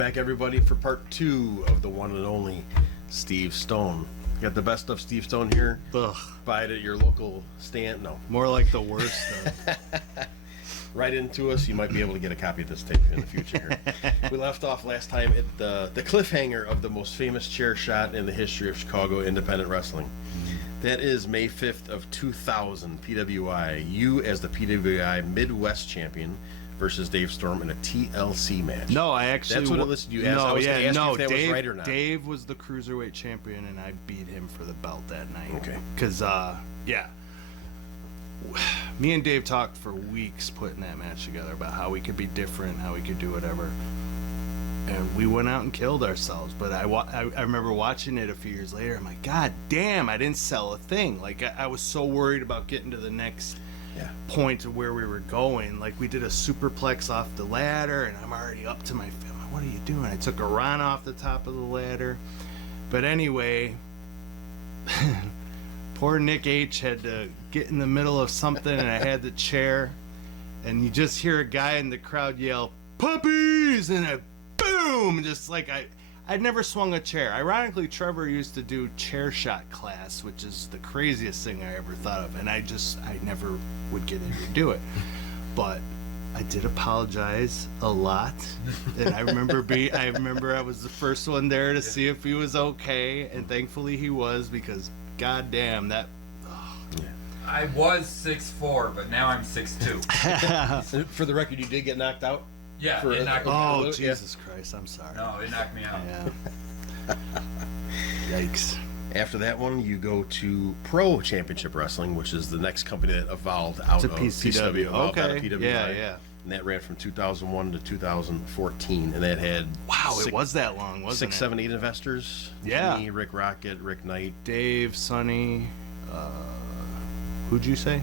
back, everybody, for part 2 of the one and only Steve Stone. Got the best of Steve Stone here. Ugh. Buy it at your local stand. No. More like the worst stuff. Right into us. You might be able to get a copy of this tape in the future here. We left off last time at the cliffhanger of the most famous chair shot in the history of Chicago independent wrestling. That is May 5th of 2000, PWI. You as the PWI Midwest champion versus Dave Storm in a TLC match. No, I actually... That's what I listed you as. I was going to ask you if that was right or not. Dave was the Cruiserweight champion, and I beat him for the belt that night. Okay. Because, me and Dave talked for weeks putting that match together about how we could be different, how we could do whatever. And we went out and killed ourselves. But I remember watching it a few years later. I'm like, God damn, I didn't sell a thing. Like, I was so worried about getting to the next point of where we were going. Like, we did a superplex off the ladder, and I'm already up to my feet. What are you doing? I took a run off the top of the ladder. But anyway, poor Nick H had to get in the middle of something, and I had the chair, and you just hear a guy in the crowd yell, "Puppies!" and a boom, just like I'd never swung a chair. Ironically, Trevor used to do chair shot class, which is the craziest thing I ever thought of, and I never would get in to do it. But I did apologize a lot, and I remember I was the first one there to see if he was okay, and thankfully he was, because goddamn that. I was 6'4", but now I'm 6'2". For the record, you did get knocked out? Yeah, it knocked me out. Oh, Jesus Christ, I'm sorry. No, it knocked me out. Yeah. Yikes. After that one, you go to Pro Championship Wrestling, which is the next company that evolved out of PCW. Okay. Out of PWI. Yeah. And that ran from 2001 to 2014, and that had it was that long, wasn't 6, it? 7, 8 investors. Yeah. Me, Rick Rocket, Rick Knight, Dave, Sonny, who'd you say?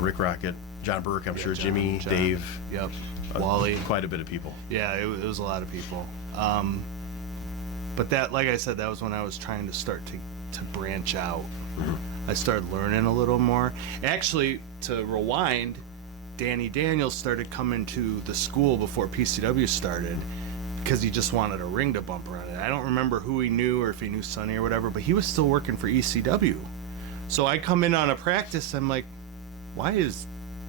Rick Rocket, John Burke, I'm sure, John, Jimmy, Dave. Yep. Wally. Quite a bit of people. Yeah, it was a lot of people. But that, like I said, that was when I was trying to start to branch out. Mm-hmm. I started learning a little more. Actually, to rewind, Danny Daniels started coming to the school before PCW started because he just wanted a ring to bump around it. I don't remember who he knew or if he knew Sonny or whatever, but he was still working for ECW. So I come in on a practice, I'm like, why is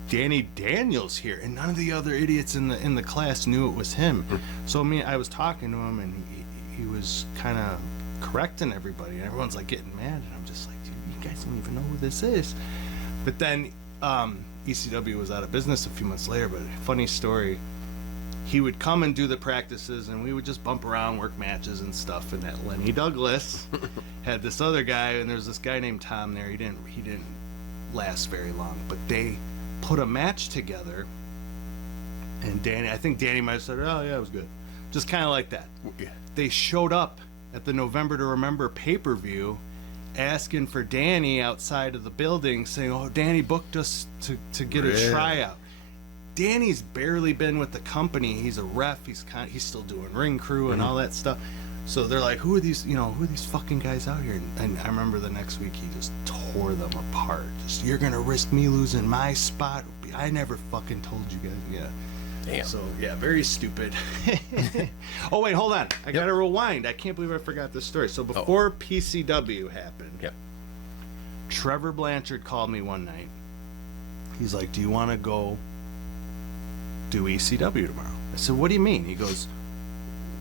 Danny Daniels here? And none of the other idiots in the class knew it was him. So I was talking to him, and he was kind of correcting everybody, and everyone's like getting mad, and I'm just like, dude, you guys don't even know who this is. But then ECW was out of business a few months later. But funny story, he would come and do the practices, and we would just bump around, work matches and stuff. And that Lenny Douglas had this other guy, and there's this guy named Tom there. He didn't last very long, but they put a match together, and I think Danny might have said, "Oh yeah, it was good," just kind of like that. Yeah. They showed up at the November to Remember pay-per-view, asking for Danny outside of the building, saying, "Oh, Danny booked us to get a tryout." Danny's barely been with the company. He's a ref. He's still doing ring crew and all that stuff. So they're like, who are these fucking guys out here? And I remember the next week he just tore them apart. Just, you're gonna risk me losing my spot? I never fucking told you guys. Yeah. Damn. So yeah, very stupid. Oh wait, hold on. I gotta rewind. I can't believe I forgot this story. So before PCW happened, Trevor Blanchard called me one night. He's like, "Do you want to go do ECW tomorrow?" I said, "What do you mean?" He goes,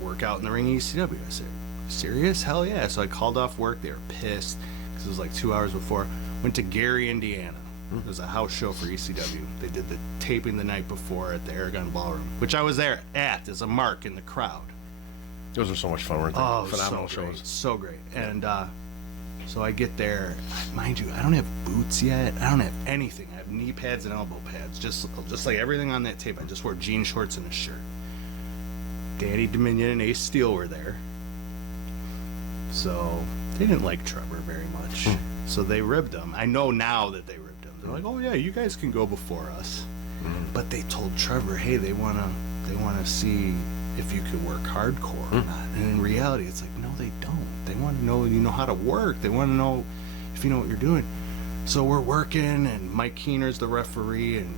"Work out in the ring ECW." I said, "Serious? Hell yeah." So I called off work. They were pissed because it was like 2 hours before. Went to Gary, Indiana. It was a house show for ECW. They did the taping the night before at the Aragon Ballroom, which I was there at as a mark in the crowd. Those were so much fun, weren't they? Oh, phenomenal so great. shows. So great. And so I get there. Mind you, I don't have boots yet. I don't have anything. I have knee pads and elbow pads. Just like everything on that tape. I just wore jean shorts and a shirt. Danny Dominion and Ace Steel were there. So they didn't like Trevor very much. So they ribbed him. I know now that they ribbed him. They're like, "Oh yeah, you guys can go before us." But they told Trevor, "Hey, they wanna see if you could work hardcore or not." And in reality, it's like, no, they don't. They want to know you know how to work. They want to know if you know what you're doing. So we're working, and Mike Keener's the referee, and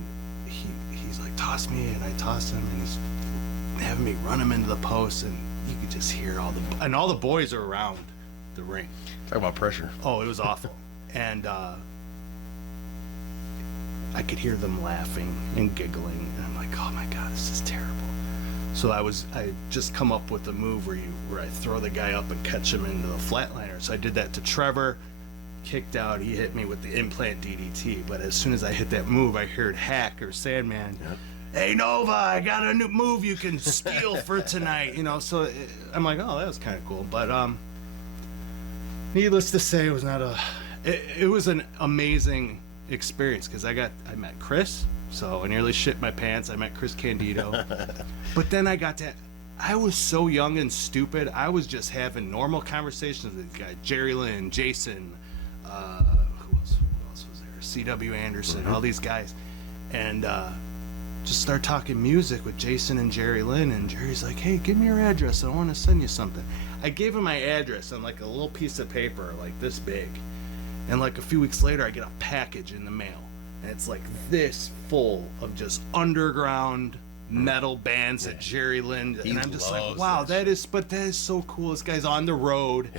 he's like, "Toss me," and I toss him, and having me run him into the post, and you could just hear all the boys are around the ring. Talk about pressure. Oh, it was awful. And I could hear them laughing and giggling, and I'm like, oh my God, this is terrible. So I just come up with a move where I throw the guy up and catch him into the flatliner. So I did that to Trevor, kicked out, he hit me with the implant DDT, but as soon as I hit that move, I heard Hack or Sandman, hey Nova, I got a new move you can steal for tonight, so I'm like, oh, that was kind of cool. But needless to say, it was not it was an amazing experience, because I met Chris, so I nearly shit my pants. I met Chris Candido. But then I was so young and stupid, I was just having normal conversations with these guys, Jerry Lynn, Jason, who else was there, C.W. Anderson, all these guys, and just start talking music with Jason and Jerry Lynn, and Jerry's like, hey, give me your address, I want to send you something. I gave him my address on like a little piece of paper like this big, and like a few weeks later I get a package in the mail, and it's like this full of just underground metal bands that Jerry Lynn, and I'm just like, wow, that is so cool. This guy's on the road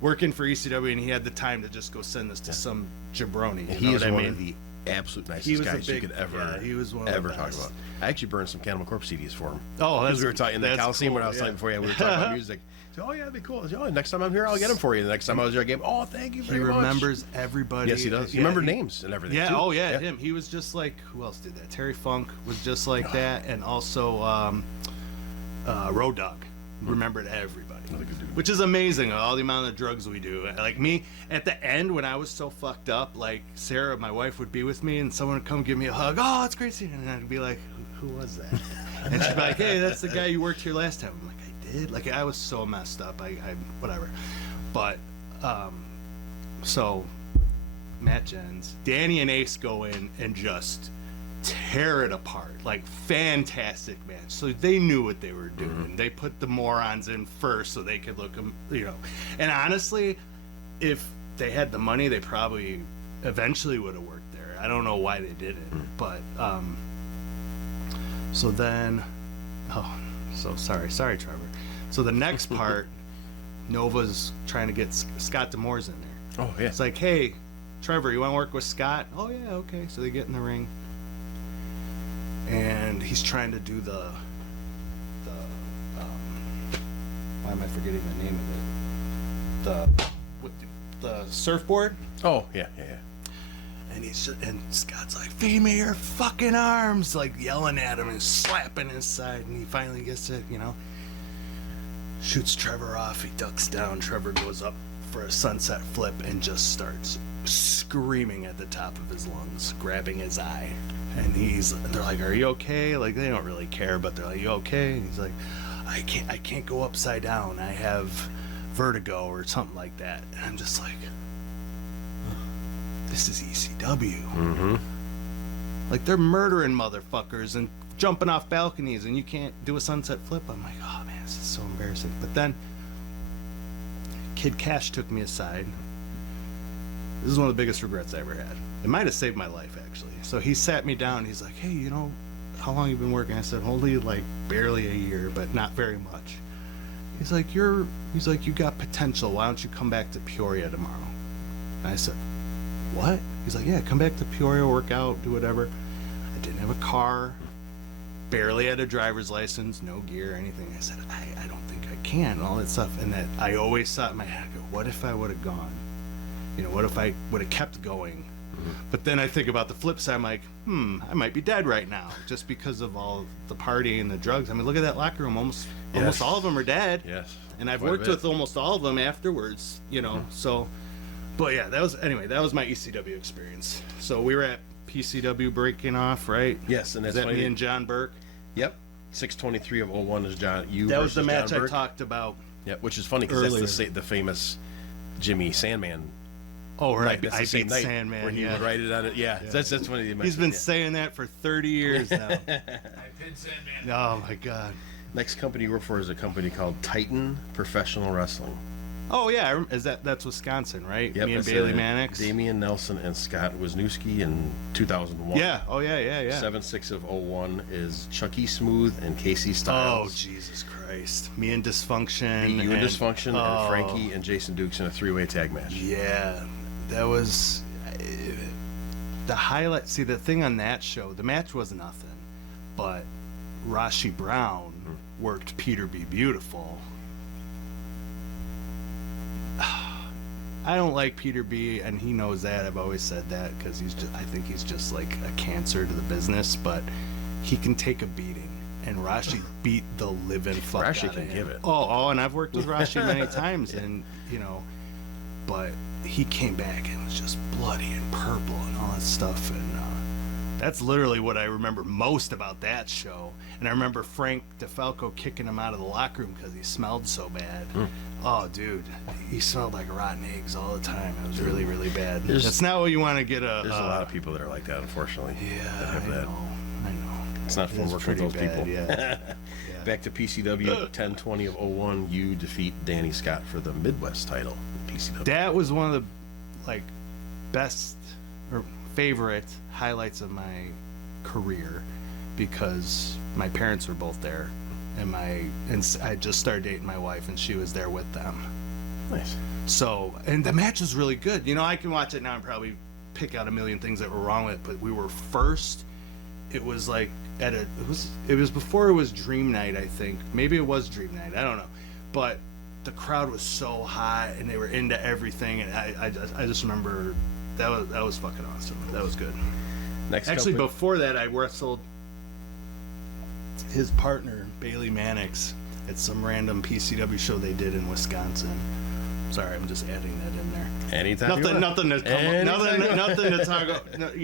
working for ECW, and he had the time to just go send this to some jabroni. He is one of the absolute nicest guys you could ever he was one ever of the talk best. about. I actually burned some Cannibal Corpse CDs for him. Oh, because we were talking in the Coliseum when I was cool, talking before. Yeah, we were talking about music. So, oh yeah, that'd be cool. I said, oh, next time I'm here, I'll get them for you. The next time I was there, I gave him, oh, thank you very much. He remembers everybody. Yes, he does. He remembered names and everything. Yeah. too. Oh yeah, him. He was just like, who else did that? Terry Funk was just like that, and also Road Dogg remembered everybody. Which is amazing, all the amount of drugs we do. Like me, at the end when I was so fucked up, like Sarah, my wife, would be with me, and someone would come give me a hug. Oh, it's great seeing you. And I'd be like, who was that? And she'd be like, hey, that's the guy you worked here last time. I'm like, I did? Like, I was so messed up. I whatever. But, so, Matt Jens, Danny and Ace go in and just tear it apart. Like, fantastic match. So they knew what they were doing. They put the morons in first so they could look them, And honestly, if they had the money, they probably eventually would have worked there. I don't know why they didn't, but so then, sorry Trevor. So the next part, Nova's trying to get Scott D'Amore's in there. Oh yeah. It's like, hey, Trevor, you want to work with Scott? Oh yeah, okay. So they get in the ring, and he's trying to do the why am I forgetting the name of it? The surfboard. Oh yeah. And Scott's like, feed me your fucking arms, like yelling at him and slapping his side, and he finally gets it, shoots Trevor off. He ducks down. Trevor goes up for a sunset flip and just starts screaming at the top of his lungs, grabbing his eye. And they're like, are you okay? Like, they don't really care, but they're like, you okay? And he's like, I can't go upside down. I have vertigo or something like that. And I'm just like, this is ECW. Like, they're murdering motherfuckers and jumping off balconies, and you can't do a sunset flip. I'm like, oh man, this is so embarrassing. But then Kid Cash took me aside. This is one of the biggest regrets I ever had. It might have saved my life, actually. So he sat me down. He's like, hey, how long you been working? I said, only like barely a year, but not very much. He's like, you got potential. Why don't you come back to Peoria tomorrow? And I said, what? He's like, yeah, come back to Peoria, work out, do whatever. I didn't have a car, barely had a driver's license, no gear, anything. I said, I don't think I can, and all that stuff. And that I always thought in my head, what if I would have gone? What if I would have kept going? But then I think about the flip side. I'm like, I might be dead right now just because of all the partying and the drugs. I mean, look at that locker room. Almost all of them are dead. Yes. And I've worked with almost all of them afterwards, So, but yeah, that was my ECW experience. So we were at PCW breaking off, right? Yes, and that's that me and John Burke. Yep. 6/23 of 01 is John. That was the match John Burke. I talked about. Yeah, which is funny because that's the famous Jimmy Sandman. Oh, right. That's I the same beat night Sandman. where he would write it on it. Yeah. That's one of the. He's been saying that for 30 years now. I pinned Sandman. Oh my God. Next company you work for is a company called Titan Professional Wrestling. Oh yeah, that's Wisconsin, right? Yep, Me and that's, Bailey Mannix. Damian Nelson and Scott Wisniewski in 2001. Yeah. Oh yeah. 7/6 of '01 is Chucky Smooth and Casey Oh Styles. Jesus Christ! Me and Dysfunction. You and Dysfunction oh, and Frankie and Jason Dukes in a 3-way tag match. Yeah, that was the highlight. See, the thing on that show, the match was nothing, but Rashi Brown worked Peter B. Beautiful. I don't like Peter B, and he knows that. I've always said that because I think he's just like a cancer to the business, but he can take a beating. And Rashi beat the living fuck Rashi out can of him. give it. Oh, and I've worked with Rashi many times, and but he came back and was just bloody and purple and all that stuff, and that's literally what I remember most about that show. And I remember Frank DeFalco kicking him out of the locker room because he smelled so bad. Oh, dude, he smelled like rotten eggs all the time. It was really, really bad. That's not what you want to get a. There's a lot of people that are like that, unfortunately. Yeah, that have I that. know. It's not fun It's working with those pretty people. bad, yeah. Back to PCW, 10/20 of '01. You defeat Danny Scott for the Midwest title. PCW. That was one of the best or favorite highlights of my career because my parents were both there, and I just started dating my wife, and she was there with them. Nice. So, and the match was really good. I can watch it now and probably pick out a million things that were wrong with it, but we were first. It was like it was before it was Dream Night, I think. Maybe it was Dream Night. I don't know. But the crowd was so hot and they were into everything, and I just remember that was fucking awesome. That was good. Actually, before that, I wrestled his partner Bailey Mannix at some random PCW show they did in Wisconsin. Sorry, I'm just adding that in there. Anytime. Nothing to talk about.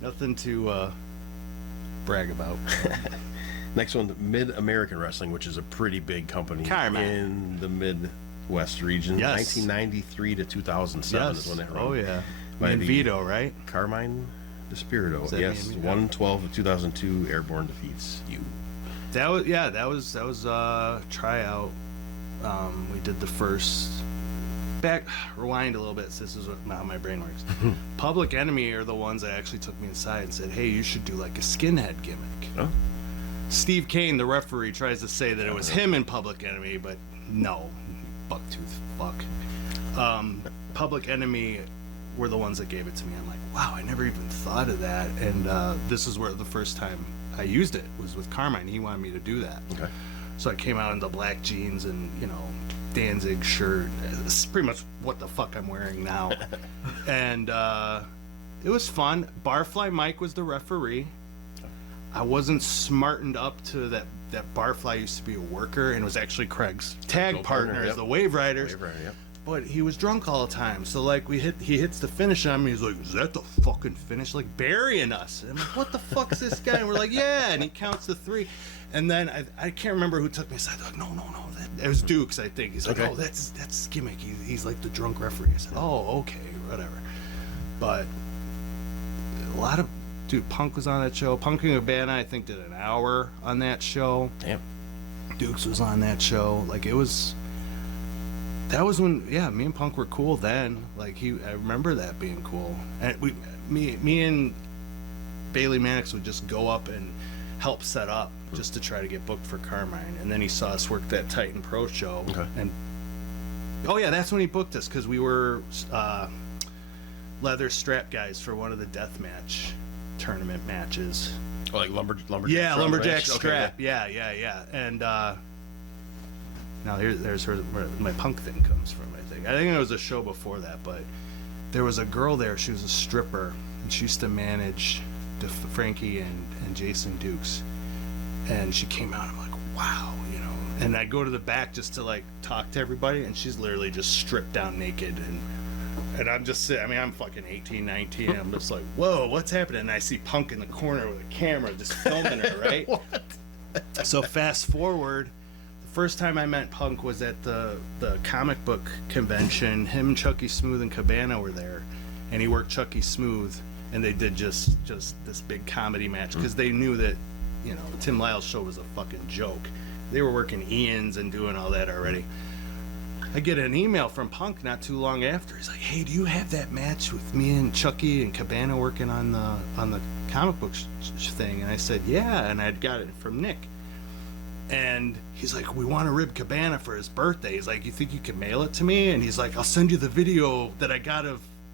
Nothing to brag about. Next one, Mid American Wrestling, which is a pretty big company Carmine. in the Midwest region. Yes. 1993 to 2007 Yes. is when that ran. Oh yeah. By And the Vito, right? Carmine Despirito. that Yes. me? 1/12 of 2002. Airborne defeats you. That was tryout. We did the first. Rewind a little bit. So this is how my brain works. Public Enemy are the ones that actually took me inside and said, "Hey, you should do like a skinhead gimmick." Oh. Steve Kane, the referee, tries to say that it was him in Public Enemy, but no, bucktooth fuck. Public Enemy were the ones that gave it to me. I'm like, wow, I never even thought of that. And this is where the first time I used it was with Carmine. He wanted me to do that. Okay. So I came out in the black jeans and Danzig shirt. This is pretty much what the fuck I'm wearing now. And it was fun. Barfly Mike was the referee. I wasn't smartened up to that Barfly used to be a worker and was actually Craig's tag partner as the Wave Riders. Wave Rider, yep. But he was drunk all the time. So like he hits the finish on me. He's like, "Is that the fucking finish?" Like burying us. And I'm like, "What the fuck's this guy?" And we're like, "Yeah." And he counts to 3. And then I can't remember who took me aside. They're like, no, that was Dukes, I think. He's like, Okay. "Oh, that's gimmick. He's like the drunk referee." I said, "Oh, okay, whatever." But a lot of Punk was on that show. Punk and Cabana, I think, did an hour on that show. Damn. Dukes was on that show. Like that was when, me and Punk were cool then. Like I remember that being cool. And me and Bailey Mannix would just go up and help set up just to try to get booked for Carmine. And then he saw us work that Titan Pro show. Okay. And that's when he booked us because we were leather strap guys for one of the deathmatch tournament matches. Oh, like lumberjack. Yeah, lumberjack match? strap. Okay. Yeah. And now there's where my Punk thing comes from. I think it was a show before that, but there was a girl there. She was a stripper, and she used to manage Frankie and Jason Dukes. And she came out. I'm like, wow, And I go to the back just to like talk to everybody, and she's literally just stripped down naked and I'm just sitting, I'm fucking 18, 19, and I'm just like, whoa, what's happening? And I see Punk in the corner with a camera just filming her, right? What? So fast forward, the first time I met Punk was at the comic book convention. Him, Chucky Smooth, and Cabana were there, and he worked Chucky Smooth, and they did just this big comedy match, because they knew that, Tim Lyle's show was a fucking joke. They were working Ian's and doing all that already. I get an email from Punk not too long after. He's like, "Hey, do you have that match with me and Chucky and Cabana working on the comic book thing?" And I said, "Yeah," and I'd got it from Nick. And he's like, "We want to rib Cabana for his birthday." He's like, "You think you can mail it to me?" And he's like, "I'll send you the video that I got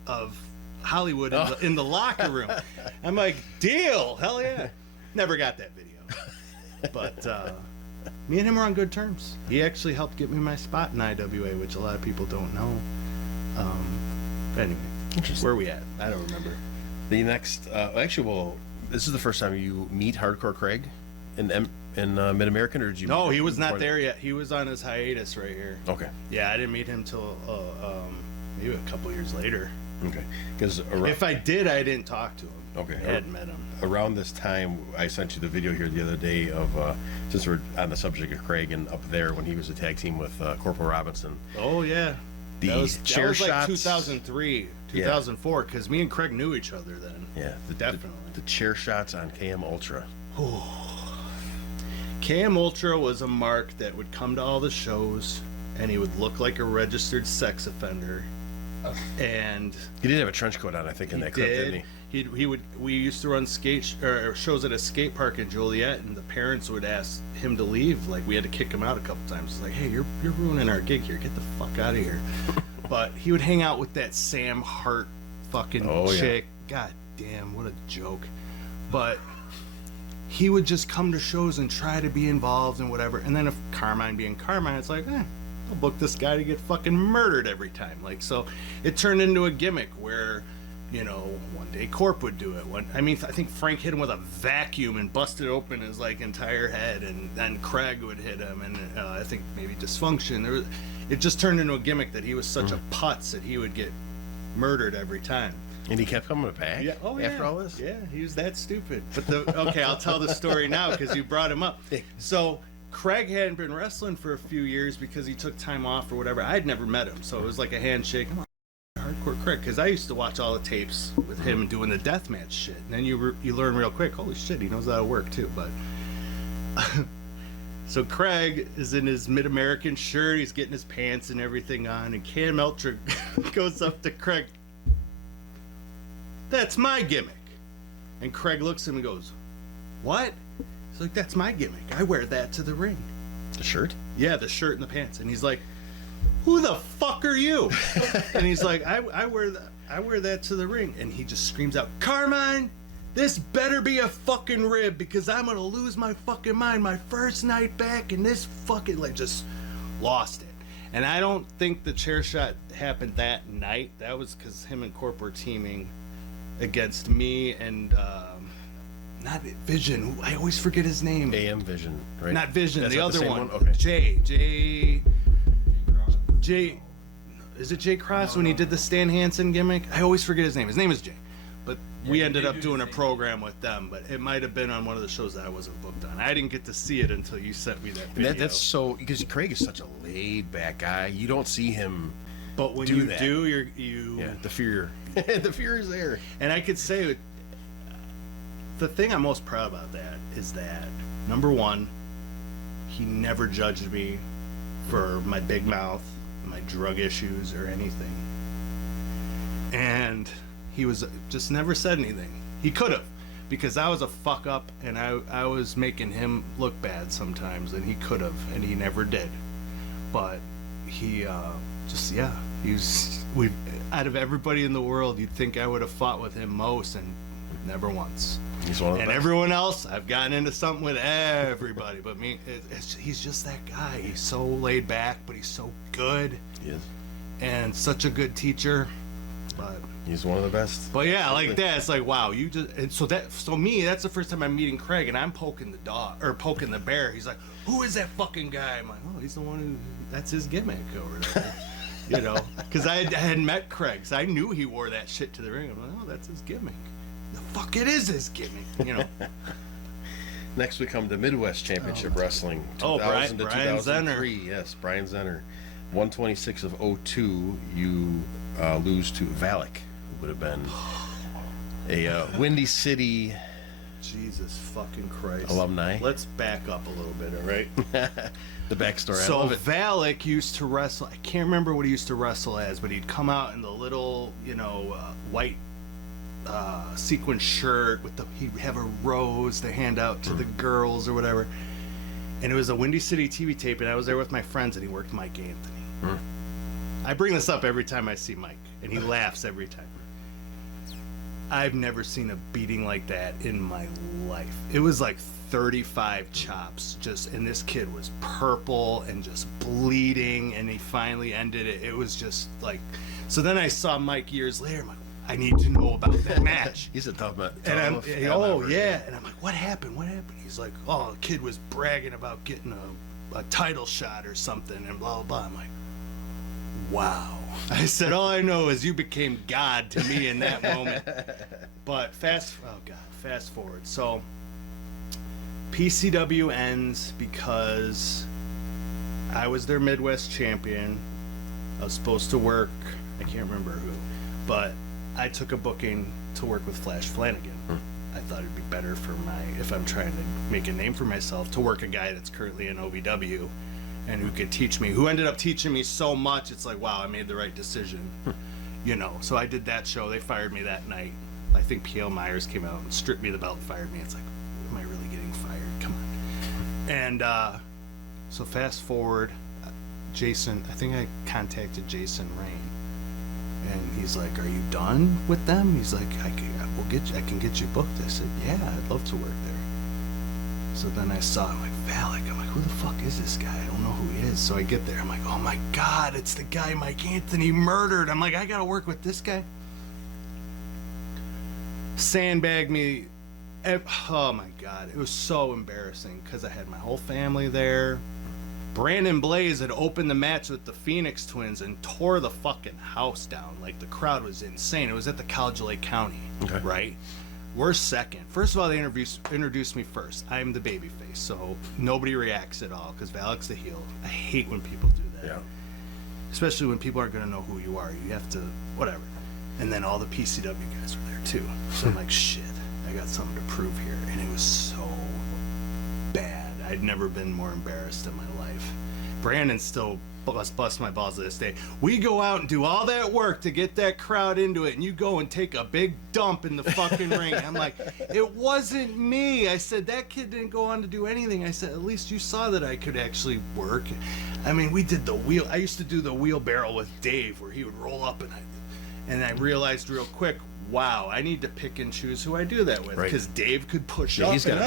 of Hollywood in the locker room." I'm like, "Deal, hell yeah!" Never got that video, but me and him were on good terms. He actually helped get me my spot in IWA, which a lot of people don't know. Anyway, where are we at? I don't remember. The next, this is the first time you meet Hardcore Craig in Mid American, or did you? No, meet he was not before there yet. He was on his hiatus right here. Okay. Yeah, I didn't meet him till maybe a couple years later. Okay. Because If I did, I didn't talk to him. Okay. I hadn't met him. Around this time, I sent you the video here the other day of, since we're on the subject of Craig, and up there when he was a tag team with Corporal Robinson. Oh yeah. The that was shots. like 2003, 2004, because me and Craig knew each other then. Yeah, definitely. The chair shots on KM Ultra. KM Ultra was a mark that would come to all the shows, and he would look like a registered sex offender. And He did have a trench coat on, I think, in that clip, didn't he? He would. We used to run shows at a skate park in Joliet, and the parents would ask him to leave. Like, we had to kick him out a couple times. It's like, "Hey, you're ruining our gig here. Get the fuck out of here." But he would hang out with that Sam Hart fucking chick. God damn, what a joke. But he would just come to shows and try to be involved and whatever. And then if Carmine being Carmine, it's like, I'll book this guy to get fucking murdered every time. Like, so it turned into a gimmick where, you know, one day Corp would do it. I think Frank hit him with a vacuum and busted open his like entire head, and then Craig would hit him, and I think maybe Dysfunction. It just turned into a gimmick that he was such a putz that he would get murdered every time. And he kept coming back. Yeah. Oh, yeah. After all this. Yeah, he was that stupid. But okay, I'll tell the story now because you brought him up. So Craig hadn't been wrestling for a few years because he took time off or whatever. I'd never met him, so it was like a handshake. Come on, Hardcore Craig, because I used to watch all the tapes with him doing the deathmatch shit, and then you learn real quick. Holy shit, he knows how to work too. But so Craig is in his Mid-American shirt. He's getting his pants and everything on, and Cam Eltra goes up to Craig. "That's my gimmick." And Craig looks at him and goes, "What?" He's like, "That's my gimmick. I wear that to the ring." The shirt? Yeah, the shirt and the pants. And he's like, "Who the fuck are you?" And he's like, I wear that to the ring." And he just screams out, "Carmine, this better be a fucking rib, because I'm gonna lose my fucking mind. My first night back, and this fucking," like, just lost it. And I don't think the chair shot happened that night. That was because him and Corp were teaming against me and not Vision. I always forget his name. AM Vision, right? Not Vision. That's the not other same one. Okay. Jay. Is it Jay Cross when he did the Stan Hansen gimmick? I always forget his name. His name is Jay. But we ended up doing a program with them. But it might have been on one of the shows that I wasn't booked on. I didn't get to see it until you sent me that video. That's so, because Craig is such a laid back guy. You don't see him. But when do you that. do, you Yeah, the fear. The fear is there. And I could say the thing I'm most proud about that is that, number one, he never judged me for my big mouth, my drug issues, or anything. And he was just never said anything. He could have, because I was a fuck up and I was making him look bad sometimes, and he could have, and he never did. But he out of everybody in the world, you'd think I would have fought with him most, and never once. He's one of the And best. everyone else, I've gotten into something with everybody, but me, he's just that guy. He's so laid back, but he's so good. He is. And such a good teacher. But He's one of the best. yeah, like that. It's like, wow, you just, and so that's the first time I'm meeting Craig, and I'm poking the dog or poking the bear. He's like, "Who is that fucking guy?" I'm like, "Oh, he's the one who, that's his gimmick or whatever." You know, because I had met Craig, so I knew he wore that shit to the ring. I'm like, "Oh, that's his gimmick." The fuck, it is his gimmick, you know. Next we come to Midwest Championship Wrestling. Brian 2000 to 2003. Yes, Brian Zenner. 126 of 02. You lose to Valak, who would have been a Windy City Jesus fucking Christ. Alumni. Let's back up a little bit, all right? The backstory. I So love it. Valak used to wrestle. I can't remember what he used to wrestle as, but he'd come out in the little, white sequin shirt with he'd have a rose to hand out to the girls or whatever. And it was a Windy City TV tape, and I was there with my friends, and he worked Mike Anthony. I bring this up every time I see Mike, and he laughs every time. I've never seen a beating like that in my life. It was like 35 chops, and this kid was purple and just bleeding, and he finally ended it. It was just like, so then I saw Mike years later. I'm like, I need to know about that match. He's a tough man. And I'm, and I'm like, what happened? He's like, oh, the kid was bragging about getting a title shot or something, and blah, blah, blah. I'm like, wow. I said, all I know is you became God to me in that moment. But fast forward. So PCW ends because I was their Midwest champion. I was supposed to work, I can't remember who, but I took a booking to work with Flash Flanagan. I thought it'd be better if I'm trying to make a name for myself, to work a guy that's currently in OVW and who could teach me, who ended up teaching me so much. It's like, wow, I made the right decision. So I did that show. They fired me that night. I think P.L. Myers came out and stripped me the belt and fired me. It's like, am I really getting fired? Come on. And so fast forward, Jason, I think I contacted Jason Rain. And he's like, are you done with them? He's like, I can get you booked. I said, yeah, I'd love to work there. So then I saw him, like, Valak. I'm like, who the fuck is this guy? I don't know who he is. So I get there. I'm like, oh my God, it's the guy Mike Anthony murdered. I'm like, I gotta work with this guy. Sandbagged me. Oh my God, it was so embarrassing because I had my whole family there. Brandon Blaze had opened the match with the Phoenix Twins and tore the fucking house down. Like, the crowd was insane. It was at the College Lake County, right? We're second. First of all, they introduced me first. I'm the babyface, so nobody reacts at all because Valak's the heel. I hate when people do that. Yeah. Especially when people aren't going to know who you are. You have to, whatever. And then all the PCW guys were there too. So I'm like, shit, I got something to prove here. And it was so bad. I'd never been more embarrassed in my life. Brandon still bust my balls to this day. We go out and do all that work to get that crowd into it, and you go and take a big dump in the fucking ring. I'm like, it wasn't me. I said, that kid didn't go on to do anything. I said, at least you saw that I could actually work. I mean, we did the wheel. I used to do the wheelbarrow with Dave, where he would roll up, and I realized real quick, wow, I need to pick and choose who I do that with, because Dave could push up he's got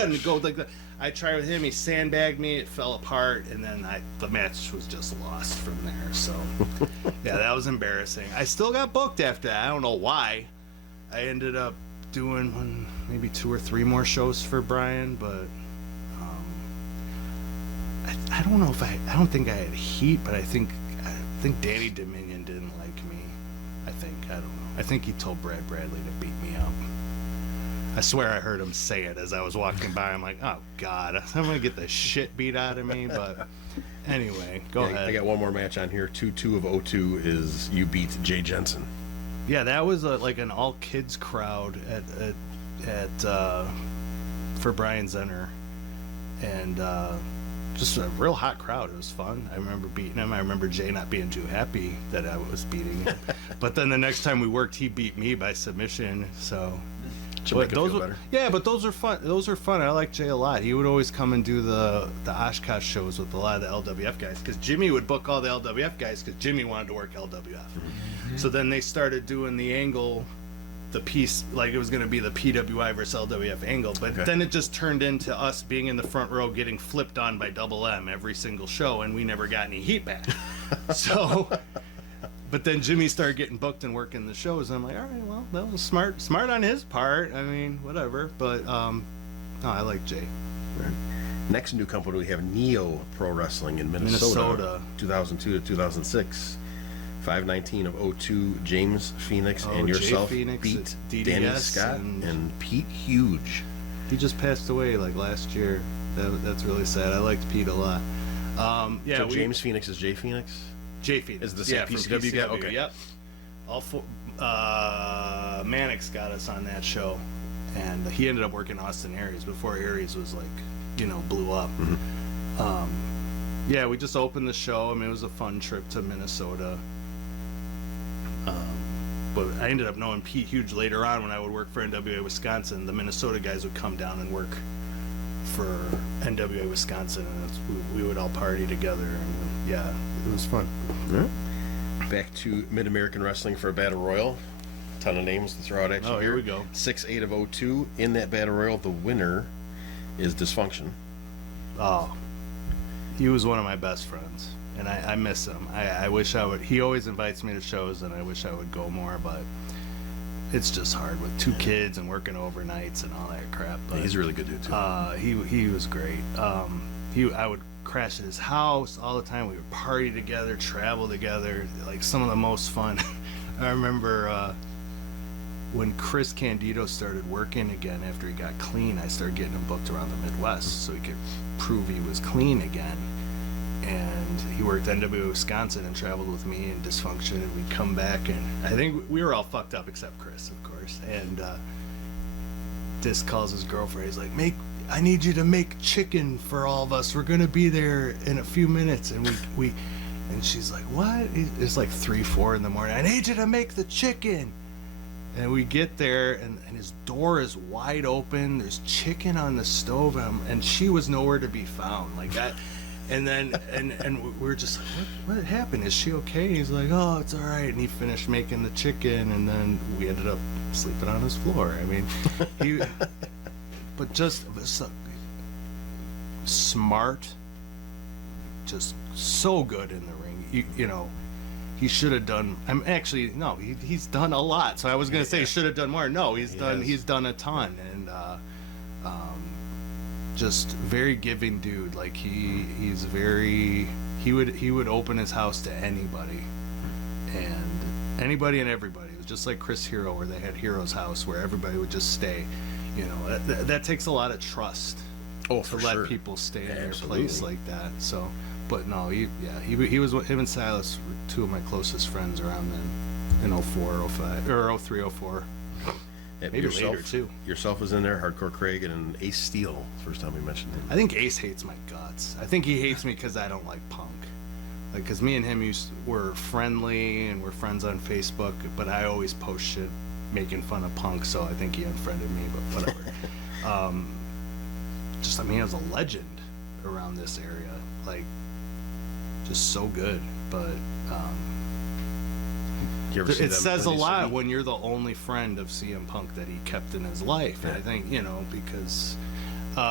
and go like that. I tried with him, he sandbagged me, it fell apart, and then the match was just lost from there. So yeah, that was embarrassing. I still got booked after that. I don't know why. I ended up doing maybe 2 or 3 more shows for Brian, but I don't know if I don't think I had heat, but I think Danny Dominion didn't like me. I don't know. I think he told Brad Bradley to beat me up. I swear I heard him say it as I was walking by. I'm like, oh God, I'm gonna get the shit beat out of me. But anyway, go ahead. I got one more match on here. 2-2 of 02 is you beat Jay Jensen. Yeah, that was like an all kids crowd for Brian Zenner, and just a real hot crowd. It was fun. I remember beating him. I remember Jay not being too happy that I was beating him. But then the next time we worked, he beat me by submission. So. But those are fun. Those are fun. I like Jay a lot. He would always come and do the Oshkosh shows with a lot of the LWF guys, because Jimmy would book all the LWF guys because Jimmy wanted to work LWF. Mm-hmm. So then they started doing the angle, the piece, like it was going to be the PWI versus LWF angle, but then it just turned into us being in the front row getting flipped on by Double M every single show, and we never got any heat back. So. But then Jimmy started getting booked and working the shows, and I'm like, all right, well, that was smart on his part. I mean, whatever. But no, I like Jay. Next new company, we have Neo Pro Wrestling in Minnesota. 2002 to 2006. 5/19 of 02. James Phoenix and yourself beat DDS Danny Scott and Pete Huge. He just passed away like last year. That's really sad. I liked Pete a lot. So James Phoenix is Jay Phoenix? Jay Phoenix. Is the same PCW guy? Okay. Yep. All four. Mannix got us on that show, and he ended up working Austin Aries before Aries was like, blew up. Yeah, we just opened the show. I mean, it was a fun trip to Minnesota. But I ended up knowing Pete huge later on when I would work for NWA Wisconsin. The Minnesota guys would come down and work for NWA Wisconsin, and we would all party together. And yeah, it was fun. Back to Mid-American Wrestling for a Battle Royal. Ton of names to throw out at you. Oh, here we go. 6-8 of 02. In that Battle Royal, the winner is Dysfunction. Oh, he was one of my best friends, and I miss him. I wish I would. He always invites me to shows, and I wish I would go more, but it's just hard with 2 kids and working overnights and all that crap. But He's a really good dude too. he was great. I would crash at his house all the time. We would party together, travel together, like some of the most fun. I remember when Chris Candido started working again after he got clean, I started getting him booked around the Midwest so he could prove he was clean again. And he worked NWA Wisconsin and traveled with me and Dysfunction, and we'd come back, and I think we were all fucked up except Chris, of course. And Dis calls his girlfriend. He's like, I need you to make chicken for all of us. We're gonna be there in a few minutes. And and she's like, what? It's like 3-4 in the morning. I need you to make the chicken. And we get there, and his door is wide open. There's chicken on the stove, and she was nowhere to be found. Like that. And then, and we were just like, what happened? Is she okay? And he's like, oh, it's all right. And he finished making the chicken, and then we ended up sleeping on his floor. I mean, but just smart, just so good in the ring. He should have done. He's done a lot. So I was gonna say he should have done more. No, he's done a ton, and just very giving dude. Like he would open his house to anybody and everybody. It was just like Chris Hero, where they had Hero's house where everybody would just stay. That takes a lot of trust to let people stay in their place like that. So, but no, he was, him and Silas were 2 of my closest friends around then in 04, 05, or 03, 04. Maybe later too. Yourself was in there, Hardcore Craig, and Ace Steel. First time we mentioned him. I think Ace hates my guts. I think he hates me because I don't like punk. Like, because me and him were friendly and we're friends on Facebook, but I always post shit making fun of punk, so I think he unfriended me. But whatever. He was a legend around this area. Like, just so good. But it says a lot when you're the only friend of CM Punk that he kept in his life. Yeah. I think, because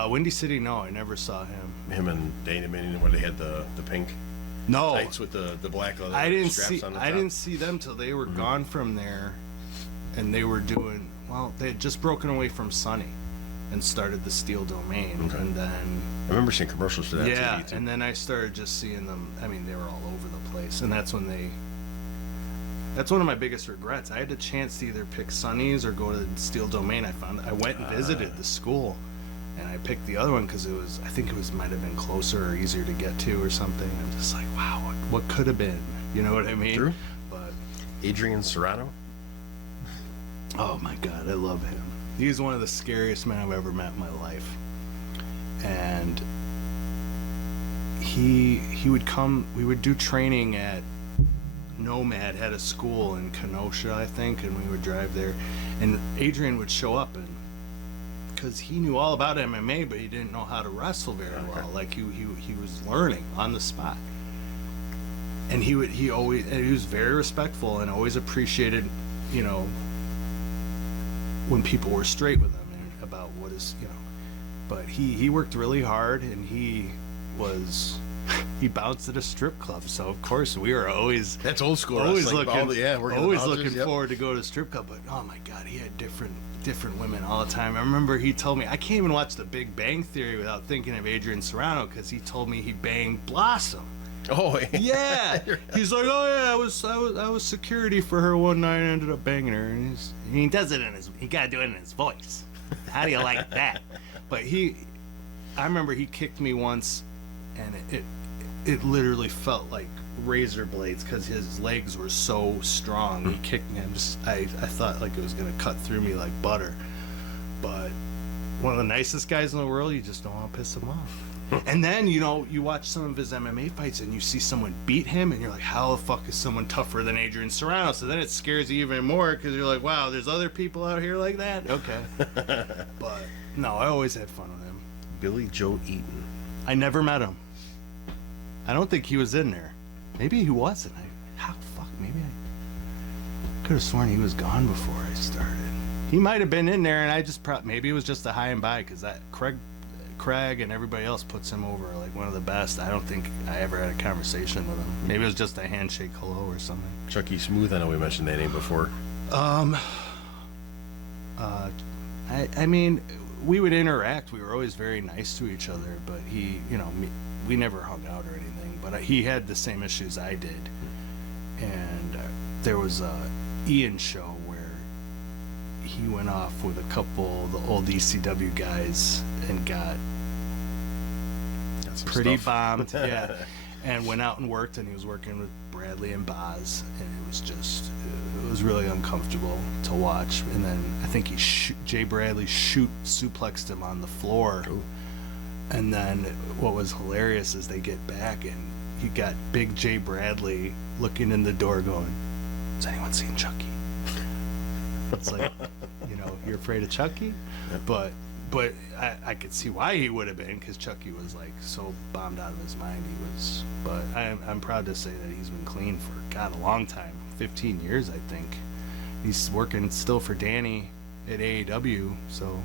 Windy City, no, I never saw him. Him and Dana Minion, where they had the pink tights with the black leather straps on the top. I didn't see them till they were gone from there, and they were doing, they had just broken away from Sunny and started the Steel Domain. Okay. And then I remember seeing commercials for that TV too. And then I started just seeing them. I mean, they were all over the place, and that's when that's one of my biggest regrets. I had the chance to either pick Sunny's or go to Steel Domain. I went and visited the school, and I picked the other one because I think it might have been closer or easier to get to or something. I'm just like, wow, what could have been? You know what I mean? True. But Adrian Serrano. Oh my God, I love him. He's one of the scariest men I've ever met in my life. And he would come. We would do training at Nomad, had a school in Kenosha, I think, and we would drive there, and Adrian would show up, and because he knew all about MMA, but he didn't know how to wrestle very well. Like he was learning on the spot, and he was very respectful and always appreciated, when people were straight with him and about what is, but he worked really hard, and he bounced at a strip club, so of course we were always that's old school. Always looking looking forward to go to a strip club. But oh my God, he had different women all the time. I remember he told me I can't even watch The Big Bang Theory without thinking of Adrian Serrano, because he told me he banged Blossom. Oh yeah, he's like, oh yeah, I was security for her one night and ended up banging her, and he does it he gotta do it in his voice. How do you like that? But I remember he kicked me once, and it literally felt like razor blades because his legs were so strong. He kicked me. I thought like it was gonna cut through me like butter. but one of the nicest guys in the world. You just don't want to piss him off. And then, you know, you watch some of his MMA fights and you see someone beat him and you're like, how the fuck is someone tougher than Adrian Serrano? So then it scares you even more because you're like, wow, there's other people out here like that? Okay. But, no, I always had fun with him. Billy Joe Eaton. I never met him. I don't think he was in there. Maybe he wasn't. Maybe I could have sworn he was gone before I started. He might have been in there and I just maybe it was just a high and by because that Craig and everybody else puts him over like one of the best. I don't think I ever had a conversation with him. Maybe it was just a handshake hello or something. Chucky Smooth, I know we mentioned that name before. I mean, we would interact. We were always very nice to each other, but he, you know, we never hung out or anything. But he had the same issues I did. And there was a Ian show where he went off with a couple of the old ECW guys and got pretty bombed, yeah, and went out and worked, and he was working with Bradley and Boz, and it was really uncomfortable to watch. And then I think Jay Bradley suplexed him on the floor. Ooh. And then what was hilarious is they get back and you got Big Jay Bradley looking in the door going, has anyone seen Chucky? It's like, you know, you're afraid of Chucky? But I could see why he would have been, because Chucky was like so bombed out of his mind. But I'm proud to say that he's been clean for, God, a long time, 15 years, I think. He's working still for Danny at AEW, so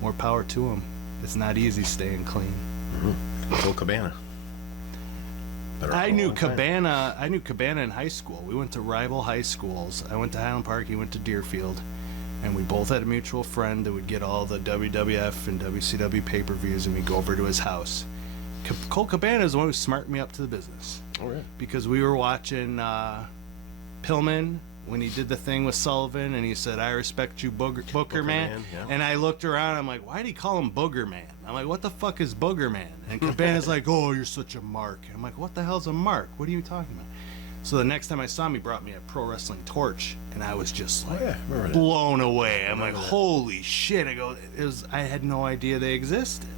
more power to him. It's not easy staying clean. Mm-hmm. Go Cabana. I knew Cabana in high school. We went to rival high schools. I went to Highland Park, he went to Deerfield. And we both had a mutual friend that would get all the WWF and WCW pay-per-views, and we'd go over to his house. Colt Cabana is the one who smarted me up to the business. Oh, yeah. Because we were watching Pillman when he did the thing with Sullivan, and he said, I respect you, Booker Man. Yeah. And I looked around, I'm like, why did he call him Booger Man? I'm like, what the fuck is Booger Man? And Cabana's like, oh, you're such a mark. I'm like, what the hell's a mark? What are you talking about? So the next time I saw him, he brought me a Pro Wrestling Torch, and I was just like blown away. I'm like, holy shit! I had no idea they existed.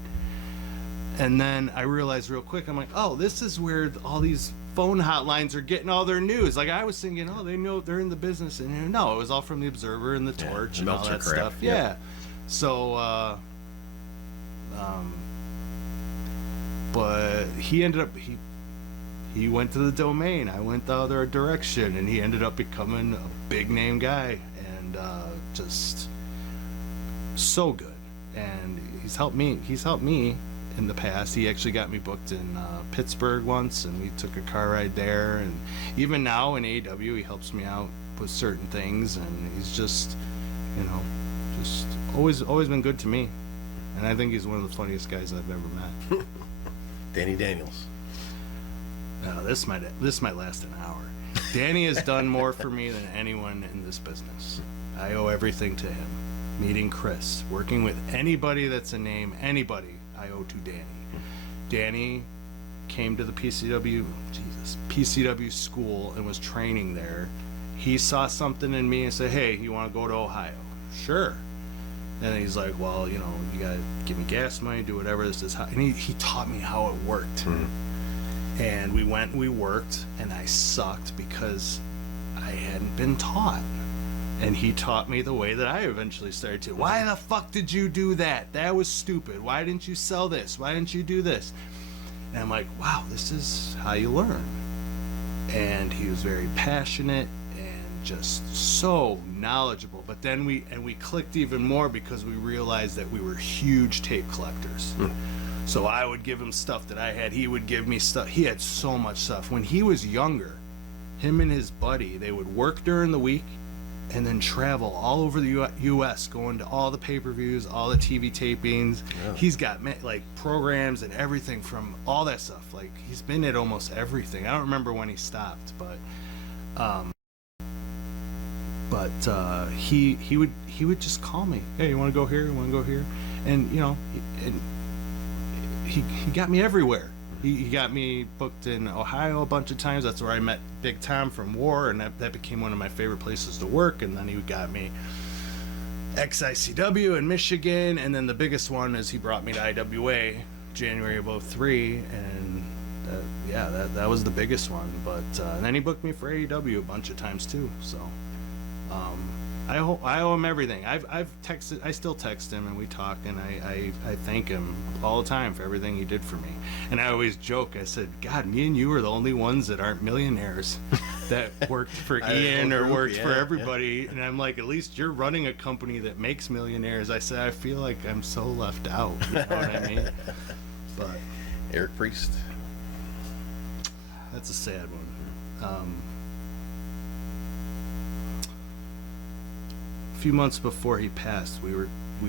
And then I realized real quick, I'm like, oh, this is where all these phone hotlines are getting all their news. Like I was thinking, oh, they know they're in the business, and no, it was all from the Observer and the Torch and all that stuff. Yeah. So, but he ended up he went to the Domain. I went the other direction, and he ended up becoming a big name guy, and just so good. And he's helped me in the past. He actually got me booked in Pittsburgh once, and we took a car ride there. And even now in AEW, he helps me out with certain things, and he's just, you know, just always been good to me. And I think he's one of the funniest guys I've ever met. Danny Daniels. This might last an hour. Danny has done more for me than anyone in this business. I owe everything to him. Meeting Chris, working with anybody that's a name, anybody, I owe to Danny. Danny came to the PCW school and was training there. He saw something in me and said, hey, you want to go to Ohio? Sure. And then he's like, well, you know, you got to give me gas money, do whatever. This is how, and he taught me how it worked. Mm-hmm. And we went and we worked, and I sucked because I hadn't been taught. And he taught me the way that I eventually started to. Why the fuck did you do that? That was stupid. Why didn't you sell this? Why didn't you do this? And I'm like, wow, this is how you learn. And he was very passionate and just so knowledgeable. But then we clicked even more because we realized that we were huge tape collectors. So I would give him stuff that I had. He would give me stuff. He had so much stuff. When he was younger, him and his buddy, they would work during the week and then travel all over the U.S., going to all the pay-per-views, all the TV tapings. Yeah. He's got like programs and everything from all that stuff. Like he's been at almost everything. I don't remember when he stopped, but he would just call me. Hey, you want to go here? You want to go here? And you know, he got me everywhere. He got me booked in Ohio a bunch of times. That's where I met Big Tom from War, and that became one of my favorite places to work. And then he got me XICW in Michigan, and then the biggest one is he brought me to IWA January of '03, and that was the biggest one. But and then he booked me for AEW a bunch of times too. So I owe him everything. I've texted, I still text him and we talk, and I thank him all the time for everything he did for me. And I always joke, I said, God, me and you are the only ones that aren't millionaires that worked for Ian or worked for everybody. Yeah. And I'm like, at least you're running a company that makes millionaires. I said, I feel like I'm so left out. You know what I mean? But Eric Priest. That's a sad one. A few months before he passed, we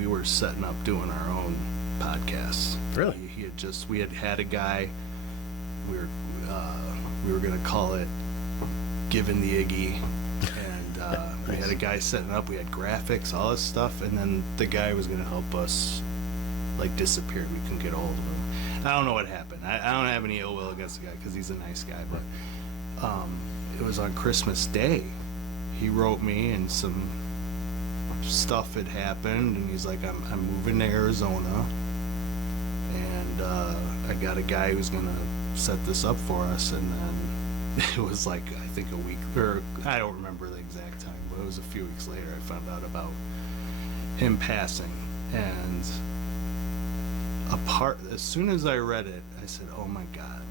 were setting up doing our own podcast. Really? We had a guy. We were gonna call it "Giving the Iggy," and we had a guy setting up. We had graphics, all this stuff, and then the guy was gonna help us. Like disappeared. We couldn't get a hold of him. I don't know what happened. I don't have any ill will against the guy because he's a nice guy. But it was on Christmas Day. He wrote me, and some stuff had happened, and he's like, I'm moving to Arizona, and I got a guy who's gonna set this up for us. And then it was like, I think a week, or I don't remember the exact time, but it was a few weeks later I found out about him passing. And as soon as I read it, I said, oh my God,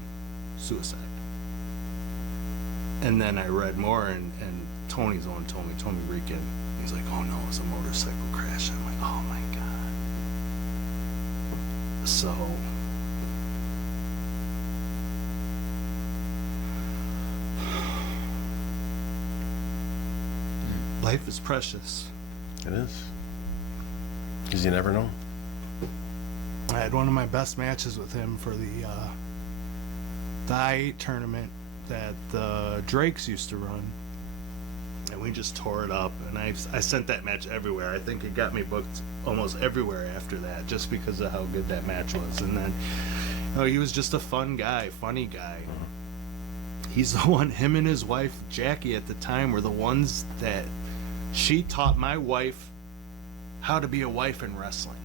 suicide. And then I read more, and Tony's the one told me, Tony Rican. He's like, oh no, it was a motorcycle crash. I'm like, oh my God. So life is precious. It is. Because you never know. I had one of my best matches with him for the I-8 tournament that the Drakes used to run, and we just tore it up. And I sent that match everywhere. I think it got me booked almost everywhere after that, just because of how good that match was. And then, he was just a fun guy, funny guy. He's the one. Him and his wife Jackie at the time were the ones that she taught my wife how to be a wife in wrestling.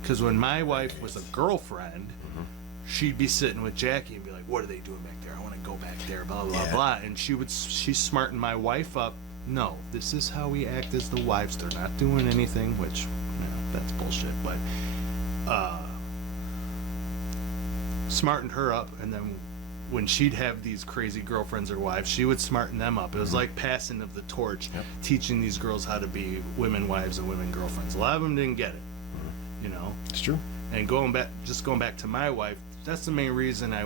Because when my wife was a girlfriend, she'd be sitting with Jackie and be like, what are they doing back there? I want to go back there, blah, blah, blah. And she's smarting my wife up. No, this is how we act as the wives. They're not doing anything, which, that's bullshit. But smartened her up. And then when she'd have these crazy girlfriends or wives, she would smarten them up. It was like passing of the torch, teaching these girls how to be women wives and women girlfriends. A lot of them didn't get it. It's true. And going back to my wife, that's the main reason I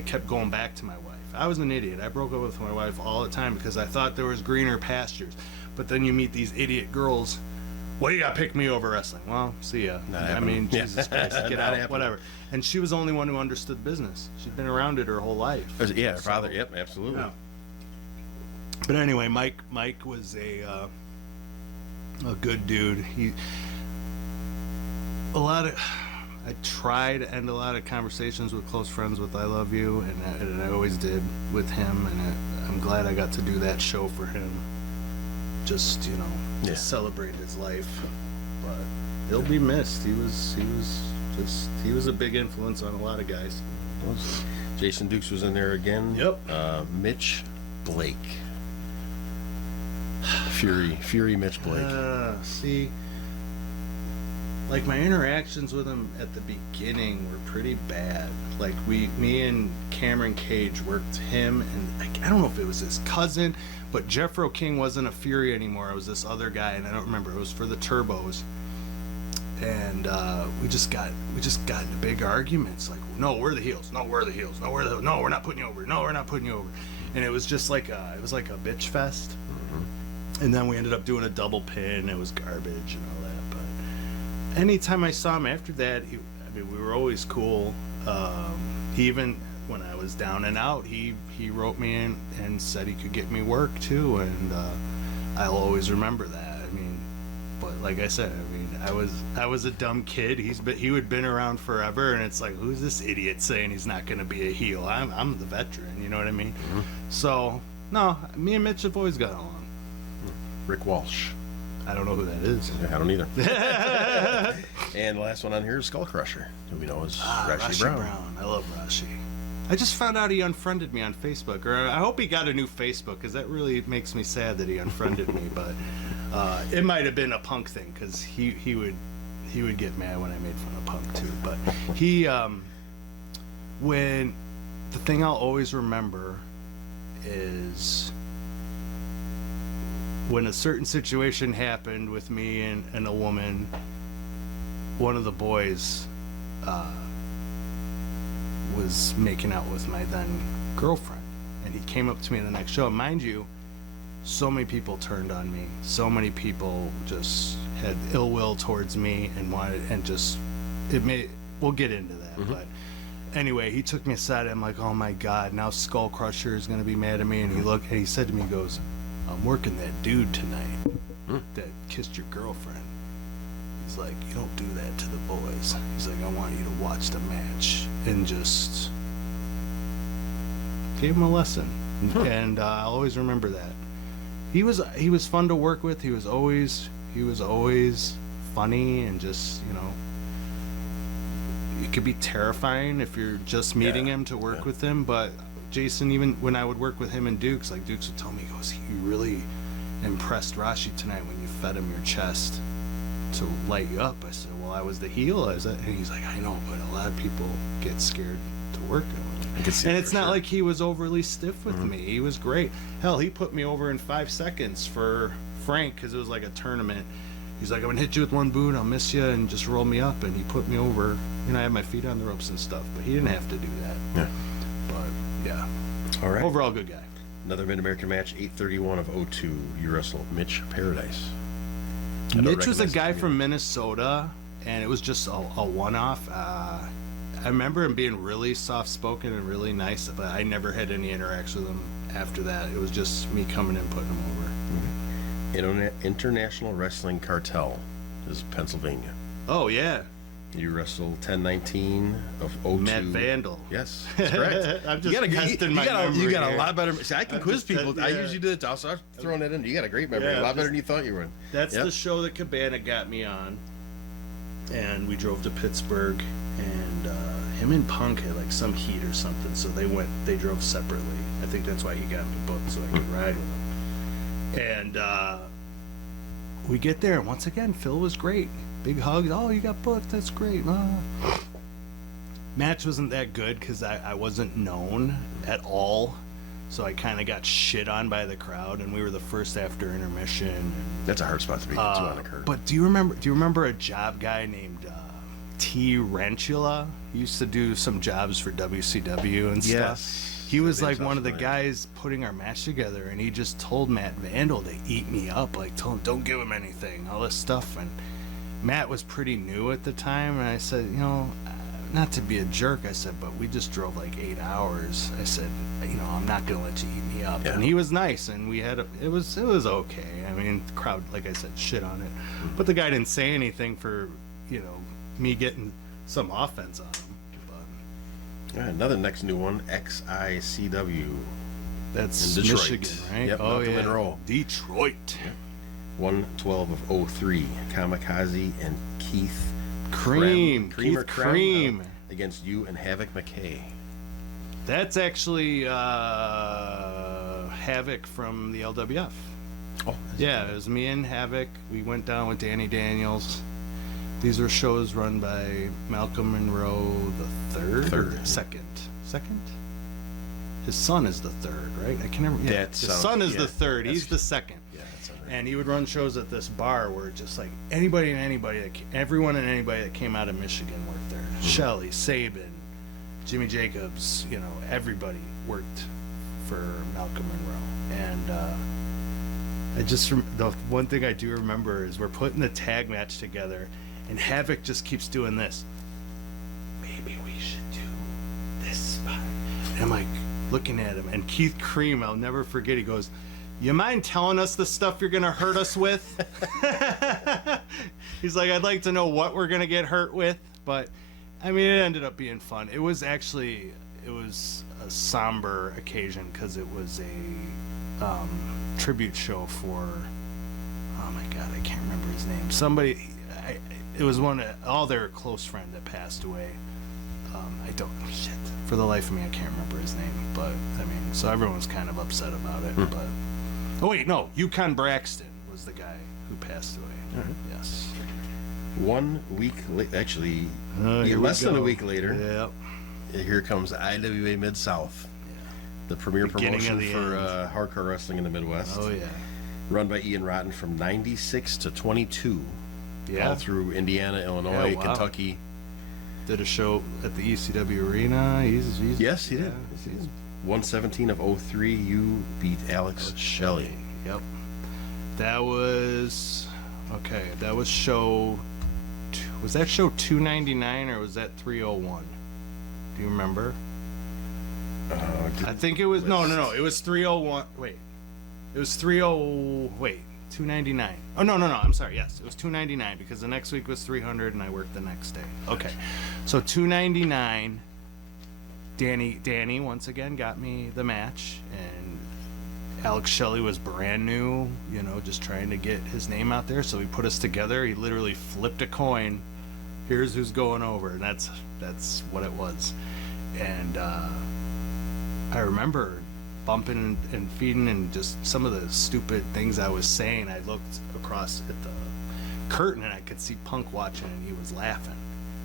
kept going back to my wife. I was an idiot. I broke up with my wife all the time because I thought there was greener pastures. But then you meet these idiot girls. Well, you gotta pick me over wrestling. Well, see ya. Jesus Christ, get out, whatever. And she was the only one who understood business. She'd been around it her whole life. Yeah, her father. Yep, absolutely. Yeah. But anyway, Mike was a good dude. I try to end a lot of conversations with close friends with I Love You, and I always did with him, and I'm glad I got to do that show for him. Just, to celebrate his life. But he'll be missed. He was a big influence on a lot of guys. Jason Dukes was in there again. Yep. Mitch Blake. Fury Mitch Blake. See, like my interactions with him at the beginning were pretty bad. Like me and Cameron Cage worked him, and I don't know if it was his cousin, but Jeffro King wasn't a Fury anymore. It was this other guy, and I don't remember. It was for the Turbos, and we just got into big arguments. Like, no, we're the heels. No, we're the heels. No, we're not putting you over. No, we're not putting you over. And it was just like a bitch fest. And then we ended up doing a double pin. It was garbage and all that. But anytime I saw him after that, we were always cool. He even, when I was down and out, he wrote me in and said he could get me work too, and I'll always remember that. But like I said, I was a dumb kid. He had been around forever, and it's like, who's this idiot saying he's not going to be a heel? I'm the veteran, you know what I mean? So no, me and Mitch have always got along. Rick Walsh. I don't know who that is. I don't either. And the last one on here is Skull Crusher, who we know as Rashi Brown. I love Rashi. I just found out he unfriended me on Facebook, or I hope he got a new Facebook, because that really makes me sad that he unfriended me. But it might have been a Punk thing, because he would get mad when I made fun of Punk too. But he when the thing I'll always remember is when a certain situation happened with me and a woman. One of the boys was making out with my then girlfriend, and he came up to me in the next show. And mind you, so many people turned on me. So many people just had ill will towards me and wanted, and just we'll get into that. But anyway, he took me aside. I'm like, oh my God, now Skull Crusher is gonna be mad at me. And he said to me, he goes, I'm working that dude tonight that kissed your girlfriend. He's like, you don't do that to the boys. He's like, I want you to watch the match, and just gave him a lesson. And I'll always remember that. He was fun to work with. He was always funny, and just, you know, it could be terrifying if you're just meeting him to work with him. But Jason, even when I would work with him and Dukes, like Dukes would tell me, he goes, you really impressed Rashi tonight when you fed him your chest to light you up. I said, well, I was the heel. And he's like, I know, but a lot of people get scared to work him. And it's not like he was overly stiff with me. He was great. Hell, he put me over in 5 seconds for Frank, because it was like a tournament. He's like, I'm gonna hit you with one boot, I'll miss you, and just roll me up. And he put me over. You know, I had my feet on the ropes and stuff, but he didn't have to do that. Yeah. But yeah. All right. Overall, good guy. Another Mid-American match, 831 of 02. You wrestled Mitch Paradise. Mitch was a guy from Minnesota, and it was just a one-off. I remember him being really soft-spoken and really nice, but I never had any interaction with him after that. It was just me coming in, putting him over. International Wrestling Cartel is Pennsylvania. Oh, yeah. You wrestled 1019 of 02. Matt Vandal. Yes, that's correct. I'm just testing my memory. You got here. a lot better. See, I can quiz people. I usually do it. So I'm throwing it in. You got a great memory. Yeah, a lot better than you thought you would. That's the show that Cabana got me on. And we drove to Pittsburgh, and him and Punk had like some heat or something, so they drove separately. I think that's why he got me booked, so I could ride with him. And we get there, and once again, Phil was great. Big hugs. Oh, you got booked. That's great. Match wasn't that good because I wasn't known at all, so I kind of got shit on by the crowd, and we were the first after intermission. That's a hard spot to be into on a curve. But do you remember a job guy named T. Rentula? He used to do some jobs for WCW and stuff. Yes. He was like one of the guys putting our match together, and he just told Matt Vandal to eat me up, like told him don't give him anything, all this stuff. And Matt was pretty new at the time, and I said, you know, not to be a jerk, I said, but we just drove like 8 hours. I said, you know, I'm not gonna let you eat me up. Yeah. And he was nice, and we had it was okay. I mean, the crowd, like I said, shit on it, but the guy didn't say anything for, you know, me getting some offense on him. But another next new one, XICW. That's in Detroit. Michigan, right? Yep, oh yeah, Monroe. Detroit. Yep. 112 of 03. Kamikaze and Keith Cream against you and Havoc McKay. That's actually Havoc from the LWF. Oh, yeah, it was me and Havoc. We went down with Danny Daniels. These were shows run by Malcolm Monroe the third. Second. His son is the third, right? I can never. Yeah, his son is the third. He's the second. Yeah, that's right. And he would run shows at this bar where just like everyone and anybody that came out of Michigan worked there. Mm-hmm. Shelley, Sabin, Jimmy Jacobs, you know, everybody worked for Malcolm Monroe. And the one thing I do remember is we're putting the tag match together, and Havoc just keeps doing this. Maybe we should do this spot. And I'm like looking at him, and Keith Cream, I'll never forget, he goes, you mind telling us the stuff you're gonna hurt us with? He's like, I'd like to know what we're gonna get hurt with. But I mean, it ended up being fun. It was a somber occasion because it was a tribute show for oh my god, I can't remember his name. Somebody, it was one of all their close friend that passed away. I don't shit for the life of me, I can't remember his name. But I mean, so everyone's kind of upset about it. But oh wait, no, Yukon Braxton was the guy who passed away. Yes. 1 week actually, Here we less than a go. week later, Yep. here comes IWA Mid South, the premier Beginning promotion of the for end. hardcore wrestling in the Midwest. Oh yeah. Run by Ian Rotten from 96 to 22. Yeah. All through Indiana, Illinois, Yeah, wow. Kentucky. Did a show at the ECW arena. He's Yes, he did. yeah, he's 117 of 03, you beat Alex Shelley. Yep. That was okay. That was show. Was that show 299 or was that 301? Do you remember? I think it was no. It was 301. Wait, it was 30. Wait, 299. Oh no. I'm sorry. Yes, it was 299 because the next week was 300 and I worked the next day. Okay, so 299. Danny once again got me the match, and Alex Shelley was brand new, you know, just trying to get his name out there. So he put us together. He literally flipped a coin. Here's who's going over, and that's what it was. And I remember bumping and feeding and just some of the stupid things I was saying. I looked across at the curtain and I could see Punk watching, and he was laughing.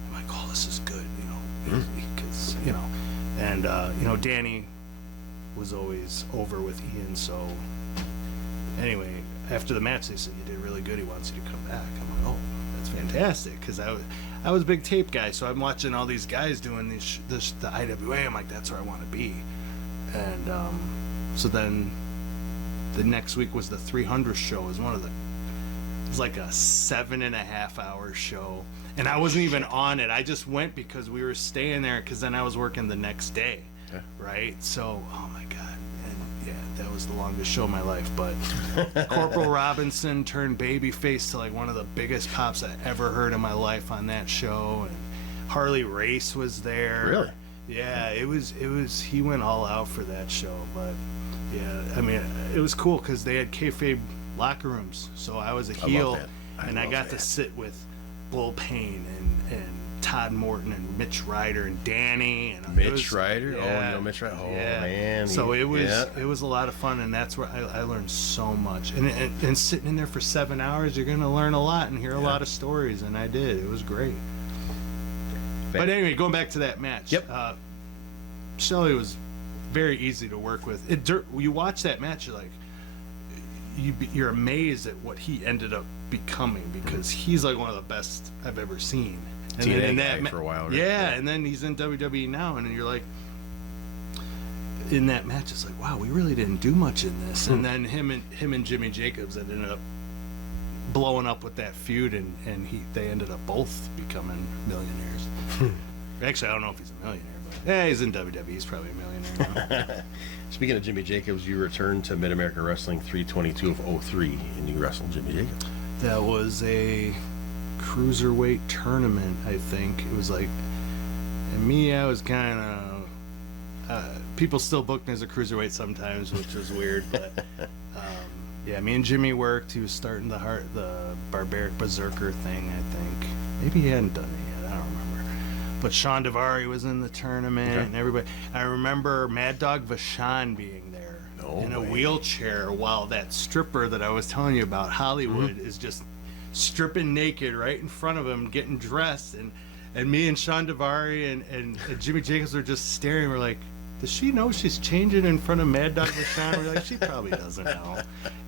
I'm like, oh, this is good, you know, because you know. And you know, Danny was always over with Ian. So anyway, after the match, they said you did really good. He wants you to come back. I'm like, oh, that's fantastic, because I was a big tape guy, so I'm watching all these guys doing the IWA. I'm like, that's where I want to be. And so then the next week was the 300 show. It was it was like a 7.5 hour show. And I wasn't even on it. I just went because we were staying there, because then I was working the next day. Yeah. Right? So, oh my God. And yeah, that was the longest show of my life. But Corporal Robinson turned babyface to like one of the biggest pops I ever heard in my life on that show. And Harley Race was there. Really? Yeah, it was, he went all out for that show. But yeah, I mean, it was cool because they had kayfabe locker rooms. So I was a heel, that. I got to sit with Bull Payne and Todd Morton and Mitch Ryder and Danny and Mitch Ryder? Oh, you know Mitch Ryder? Oh, man. So it was a lot of fun, and that's where I learned so much. And sitting in there for 7 hours, you're going to learn a lot and hear a lot of stories, and I did. It was great. But anyway, going back to that match. Yep. Shelley was very easy to work with. You watch that match, you're like, you're amazed at what he ended up becoming, because he's like one of the best I've ever seen. And TNA then in guy that for a while, right? yeah, and then he's in WWE now, and you're like, in that match, it's like, wow, we really didn't do much in this. And then him and Jimmy Jacobs ended up blowing up with that feud, and they ended up both becoming millionaires. Actually, I don't know if he's a millionaire, but yeah, he's in WWE. He's probably a millionaire now. Speaking of Jimmy Jacobs, you returned to Mid America Wrestling 322 of 03, and you wrestled Jimmy Jacobs. That was a cruiserweight tournament, I think. It was like, and me, I was kind of, people still booked me as a cruiserweight sometimes, which was weird, but yeah, me and Jimmy worked. He was starting the Barbaric Berserker thing, I think. Maybe he hadn't done it yet, I don't remember. But Sean Davari was in the tournament, and everybody. I remember Mad Dog Vachon being there in a wheelchair, while that stripper that I was telling you about, Hollywood, is just stripping naked right in front of him, getting dressed, and me and Sean Davari and Jimmy Jacobs were just staring. We're like, does she know she's changing in front of Mad Dog Vachon? We're like, she probably doesn't know.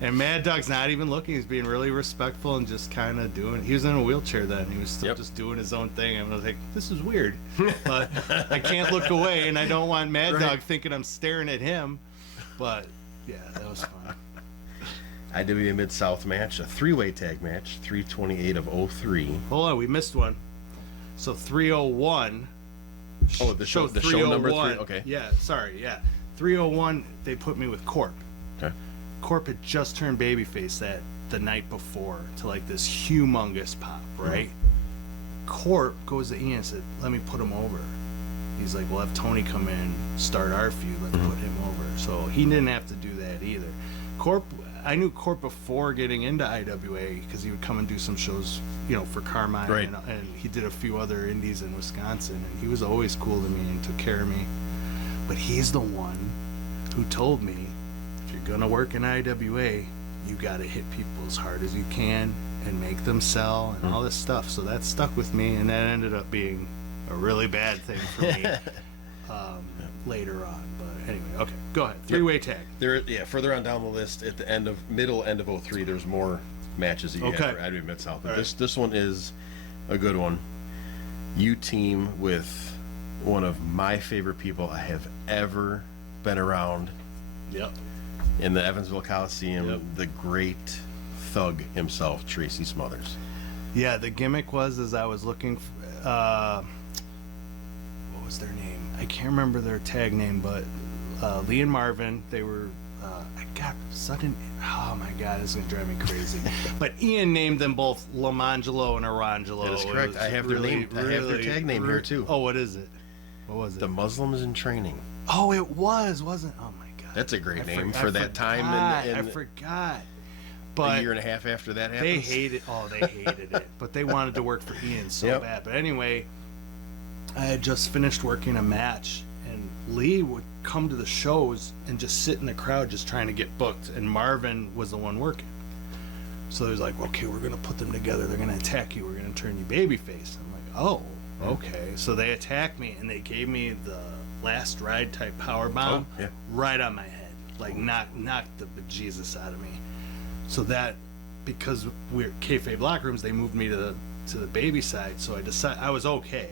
And Mad Dog's not even looking. He's being really respectful and just kind of doing. He was in a wheelchair then. He was still just doing his own thing. And I was like, this is weird, but I can't look away, and I don't want Mad Dog thinking I'm staring at him. But yeah, that was fun. IWA Mid South match, a three-way tag match, 328 of 03. Hold on, we missed one. So 301. Oh, the show number 3. Okay. Yeah, sorry. Yeah, 301. They put me with Corp. Okay. Corp had just turned babyface the night before to like this humongous pop, right? Corp goes to Ian and said, "Let me put him over." He's like, "We'll have Tony come in, start our feud. Let's put him over." So he didn't have to do that either. Corp, I knew Court before getting into IWA because he would come and do some shows, you know, for Carmine, Right. and he did a few other indies in Wisconsin, and he was always cool to me and took care of me. But he's the one who told me, if you're gonna work in IWA, you gotta hit people as hard as you can and make them sell and all this stuff. So that stuck with me, and that ended up being a really bad thing for me later on. But anyway, okay, go ahead. Three-way tag. Further on down the list, at the end of 03, there's more matches that you Okay. have for IWA Mid South. But All right. this one is a good one. You team with one of my favorite people I have ever been around Yep. in the Evansville Coliseum, Yep. the great thug himself, Tracy Smothers. Yeah, the gimmick was as I was looking for, what was their name? I can't remember their tag name, but Lee and Marvin, they were, I got sudden, oh my God, this is going to drive me crazy. But Ian named them both Lamangelo and Arangelo. That is It correct. was I have their name. I have their tag name here, too. Oh, what is it? What was it? The Muslims in Training. Oh, it wasn't? Oh my God. That's a great I name for- for I that time. forgot, I And forgot. a But year and a half after that happened. they hated it, but they wanted to work for Ian so Yep. bad. But anyway, I had just finished working a match, and Lee would come to the shows and just sit in the crowd just trying to get booked, and Marvin was the one working. So he was like, okay, we're gonna put them together, they're gonna attack you, we're gonna turn you babyface. I'm like, oh, okay. So they attacked me, and they gave me the last ride type power bomb Oh, yeah. right on my head, like knocked the bejesus out of me. So that, because we're kayfabe locker rooms, they moved me to the baby side. So I decided I was okay,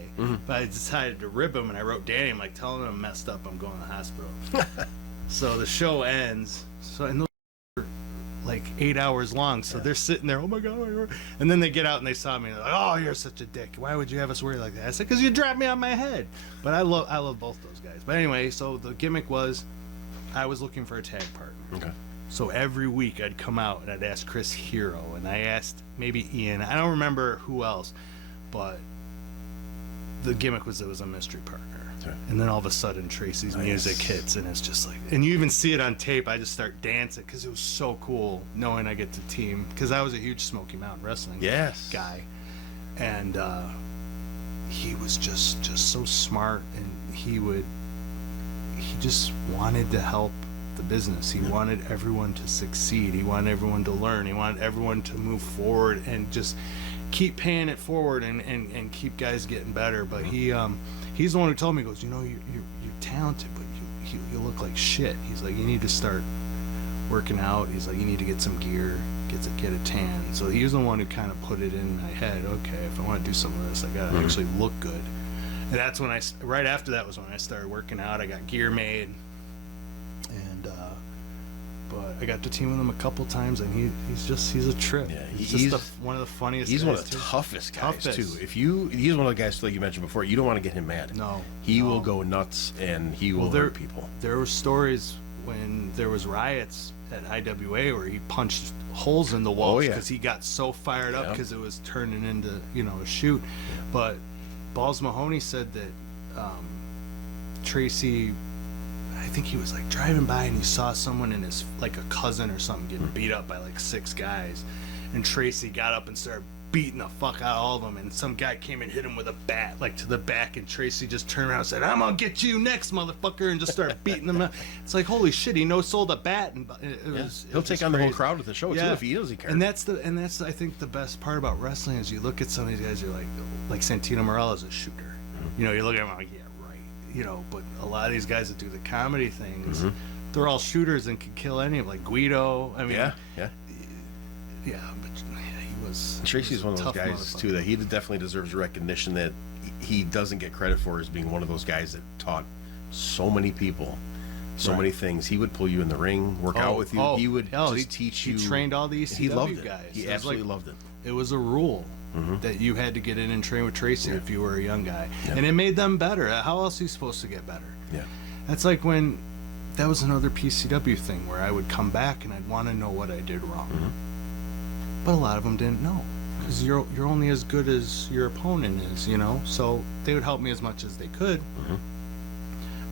but I decided to rib him, and I wrote Danny. I'm like, telling him I'm messed up, I'm going to the hospital. So the show ends. So and those were like 8 hours long. So they're sitting there, oh my God, and then they get out and they saw me, and they're like, oh, you're such a dick. Why would you have us worry like that? I said, because you dropped me on my head. But I love both those guys. But anyway, so the gimmick was, I was looking for a tag partner. Okay. So every week I'd come out and I'd ask Chris Hero, and I asked maybe Ian. I don't remember who else, but the gimmick was it was a mystery partner. Sure. And then all of a sudden Tracy's music hits, and it's just like, and you even see it on tape. I just start dancing because it was so cool knowing I get to team, because I was a huge Smoky Mountain Wrestling Yes. guy, and he was just so smart, and he just wanted to help the business. He wanted everyone to succeed. He wanted everyone to learn. He wanted everyone to move forward and just keep paying it forward and keep guys getting better. But he's the one who told me, he goes, you know, you're talented, but you look like shit. He's like, you need to start working out. He's like, you need to get some gear, get a tan. So he was the one who kind of put it in my head. Okay, if I want to do some of this, I gotta actually look good. And that's when right after that was when I started working out. I got gear made, and but I got to team with him a couple times, and he's a trip. Yeah, he's he's one of the funniest. He's guys one of the too. toughest guys Toughest. too. He's one of the guys like you mentioned before. You don't want to get him mad. No, He no. will go nuts, and he will hurt people. There were stories when there was riots at IWA where he punched holes in the walls yeah. because he got so fired up Yeah. because it was turning into a shoot. But Balls Mahoney said that Tracy, I think he was like driving by and he saw someone in his, like a cousin or something, getting beat up by like 6 guys, and Tracy got up and started beating the fuck out of all of them, and some guy came and hit him with a bat like to the back, and Tracy just turned around and said, I'm gonna get you next, motherfucker, and just started beating them up. It's like, holy shit, he sold a bat, and He'll take on the whole crowd at the show too if he doesn't care. And that's I think the best part about wrestling is you look at some of these guys, you're like Santino Morella's a shooter. You know, you look at him like, yeah, right. You know, but a lot of these guys that do the comedy things, they're all shooters and can kill any of them, like Guido. I mean, yeah. but yeah, he was. Tracy's one of those tough guys motherfucker. too that he definitely deserves recognition that he doesn't get credit for as being one of those guys that taught so many people so many things. He would pull you in the ring, work out with you. He would just teach you. He trained all the ECW He loved it. guys. He It was absolutely loved it. It was a rule that you had to get in and train with Tracy if you were a young guy, Yeah. and it made them better. How else are you supposed to get better? Yeah. That's like when that was another PCW thing where I would come back and I'd want to know what I did wrong, but a lot of them didn't know because you're only as good as your opponent is, you know. So they would help me as much as they could,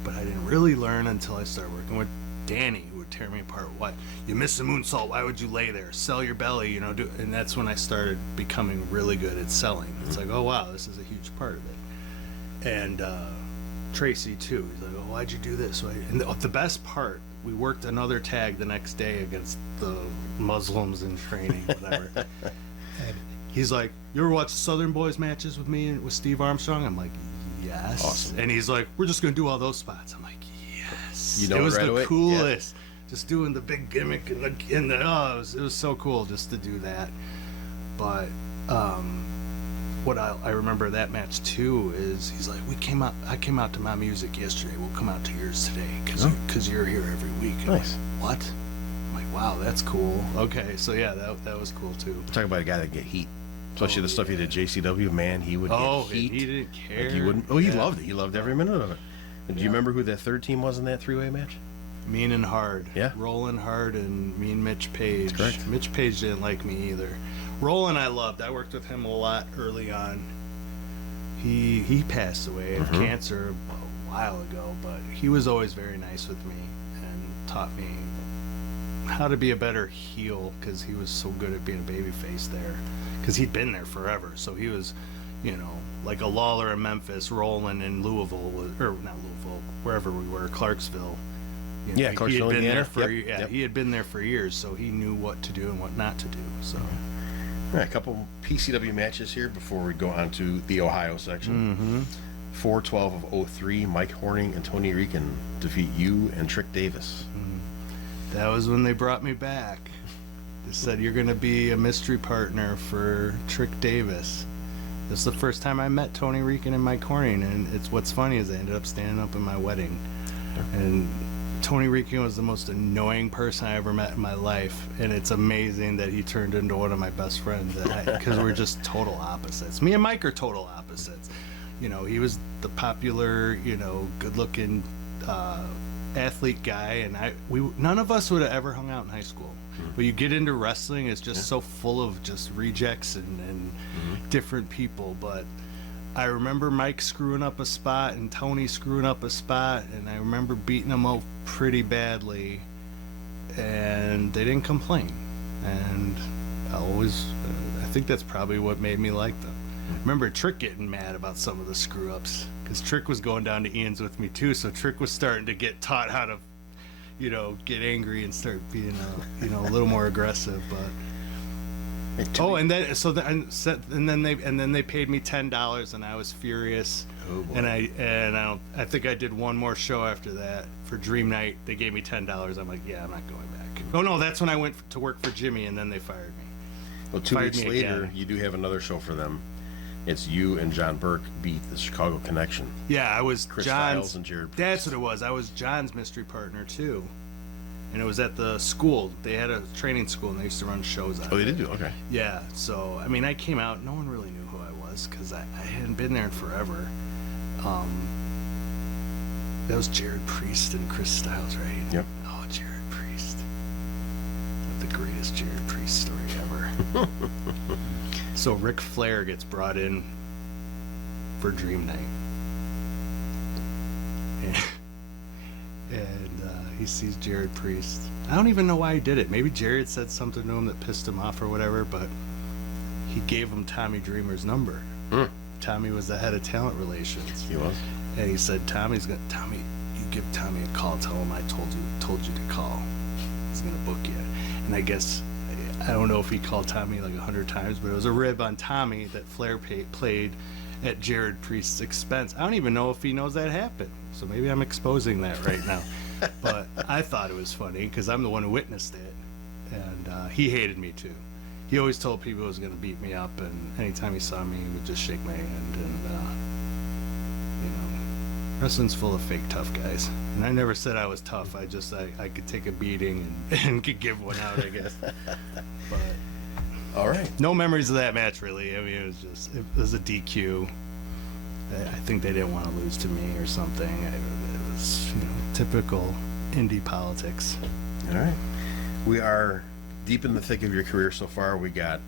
but I didn't really learn until I started working with Danny would tear me apart. Why you missed the moonsault? Why would you lay there? Sell your belly, you know. And that's when I started becoming really good at selling. It's like, oh wow, this is a huge part of it. And Tracy too. He's like, oh, why'd you do this? And the best part, we worked another tag the next day against the Muslims in training, whatever. And he's like, you ever watch the Southern Boys matches with me and with Steve Armstrong? I'm like, yes. Awesome. And he's like, we're just gonna do all those spots. I'm like, yes. You know it was right the away? coolest. Yeah. Just doing the big gimmick and it was so cool just to do that. But what I remember that match too is he's like, I came out to my music yesterday. We'll come out to yours today because you're here every week. And Nice. I'm like, what? I'm like, wow, that's cool. Okay, so yeah, that was cool too. Talk about a guy that get heat. Especially the stuff he did JCW, man, he would get heat. He didn't care. Like he wouldn't. Oh, he loved it. He loved every minute of it. And do you remember who that third team was in that three-way match? Mean and Hard. Yeah. Roland Hard and Mean Mitch Page. That's correct. Mitch Page didn't like me either. Roland I loved. I worked with him a lot early on. He passed away of cancer a while ago, but he was always very nice with me and taught me how to be a better heel because he was so good at being a babyface there. Because he'd been there forever, so he was, you know, like a Lawler in Memphis, Roland in Louisville, or not Louisville, wherever we were, Clarksville. You know, Yeah, Clarksville, he had been Indiana. there for Yep. he had been there for years, so he knew what to do and what not to do. So All right, a couple PCW matches here before we go on to the Ohio section. 4/12 of 03, Mike Horning and Tony Rican defeat you and Trick Davis. that was when they brought me back. They said you're going to be a mystery partner for Trick Davis. This is the first time I met Tony Rican and Mike Horning, and it's what's funny is I ended up standing up in my wedding, and Tony Rican was the most annoying person I ever met in my life, and it's amazing that he turned into one of my best friends because we're just total opposites. Me and Mike are total opposites. You know, he was the popular, you know, good-looking athlete guy, and none of us would have ever hung out in high school. But you get into wrestling, it's just so full of just rejects and different people. But I remember Mike screwing up a spot and Tony screwing up a spot, and I remember beating them up pretty badly, and they didn't complain. And I think that's probably what made me like them. I remember Trick getting mad about some of the screw ups because Trick was going down to Ian's with me too, so Trick was starting to get taught how to, you know, get angry and start being a little more aggressive. But and then they paid me $10 and I was furious. Oh, boy. And I think I did one more show after that for Dream Night. They gave me $10. I'm like, yeah, I'm not going back. Oh no, that's when I went to work for Jimmy, and then they fired me. Well, 2 Fired weeks me later, again. you do have another show for them. It's you and John Burke beat the Chicago Connection. Yeah, I was Chris John's. Styles and Jared That's what it was. I was John's mystery partner too, and it was at the school. They had a training school, and they used to run shows out. Oh, they of did it. do? Okay. Yeah. So I mean, I came out. No one really knew who I was because I hadn't been there in forever. That was Jared Priest and Chris Styles, right? Yep. Oh, Jared Priest. The greatest Jared Priest story ever. So Ric Flair gets brought in for Dream Night. And he sees Jared Priest. I don't even know why he did it. Maybe Jared said something to him that pissed him off or whatever, but he gave him Tommy Dreamer's number. Tommy was the head of talent relations. He was? And he said, Tommy, you give Tommy a call, tell him I told you to call. He's gonna book you. And I guess, I don't know if he called Tommy like 100 times, but it was a rib on Tommy that Flair played at Jared Priest's expense. I don't even know if he knows that happened. So maybe I'm exposing that right now. But I thought it was funny because I'm the one who witnessed it. And he hated me too. He always told people he was going to beat me up, and anytime he saw me, he would just shake my hand. And, you know, wrestling's full of fake tough guys. And I never said I was tough. I could take a beating and could give one out, I guess. But All right. no memories of that match, really. I mean, it was a DQ. I think they didn't want to lose to me or something. It was, you know, typical indie politics. All right. We are deep in the thick of your career so far. We got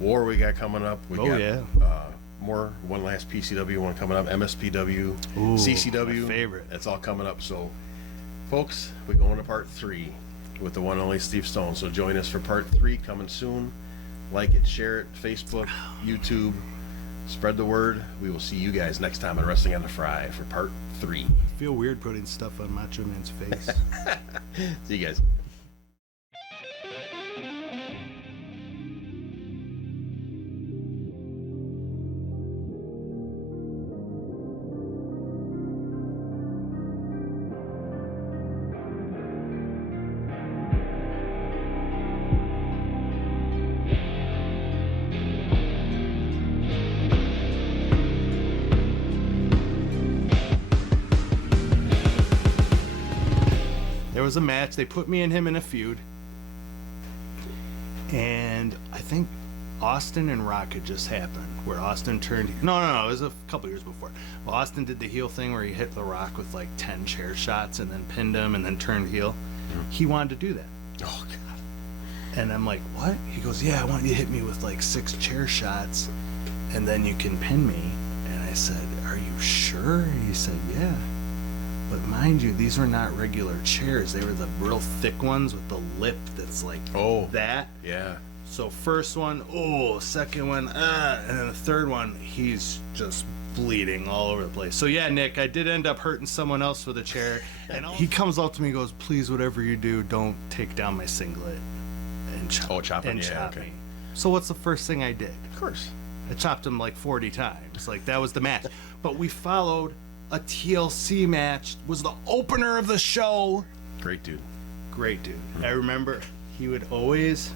War we got coming up. We got one last PCW one coming up, MSPW, Ooh, CCW. my favorite. That's all coming up. So Folks, we go into part 3 with the one and only Steve Stone. So join us for part 3 coming soon. Like it, share it, Facebook, YouTube. Spread the word. We will see you guys next time on Wrestling on the Fry for part 3. I feel weird putting stuff on Macho Man's face. See you guys. There was a match. They put me and him in a feud. And I think Austin and Rock had just happened, where Austin turned... No, it was a couple years before. Well, Austin did the heel thing where he hit The Rock with like 10 chair shots and then pinned him and then turned heel. He wanted to do that. Oh, God. And I'm like, what? He goes, yeah, I want you to hit me with like 6 chair shots and then you can pin me. And I said, are you sure? And he said, yeah. But mind you, these were not regular chairs. They were the real thick ones with the lip that's like that. Yeah. So first one, second one, and then the third one, he's just bleeding all over the place. So yeah, Nick, I did end up hurting someone else with a chair. And he comes up to me and goes, please, whatever you do, don't take down my singlet and chop me. So what's the first thing I did? Of course. I chopped him like 40 times. Like, that was the match. But we followed a TLC match, was the opener of the show. Great dude. Great dude. I remember he would always...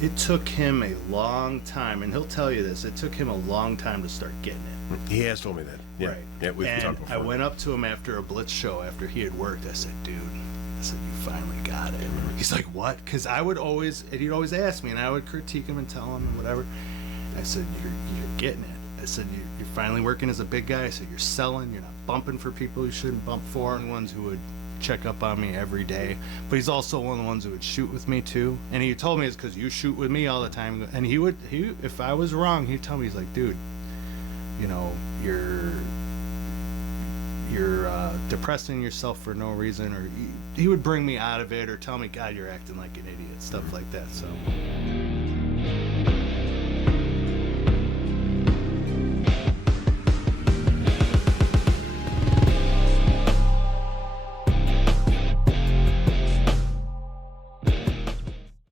It took him a long time, and he'll tell you this, it took him a long time to start getting it. He has told me that. Yeah. Right. Yeah, we've and talked before. I went up to him after a Blitz show, after he had worked. I said, dude, you finally got it. He's like, what? Because I would always, and he'd always ask me, and I would critique him and tell him and whatever. I said, you're getting it. I said, you're finally working as a big guy. I said, you're selling. You're not bumping for people you shouldn't bump for. And ones who would check up on me every day. But he's also one of the ones who would shoot with me too. And he told me it's because you shoot with me all the time. And he if I was wrong, he'd tell me, he's like, dude, you know, you're depressing yourself for no reason. Or he would bring me out of it or tell me, God, you're acting like an idiot. Stuff like that. So...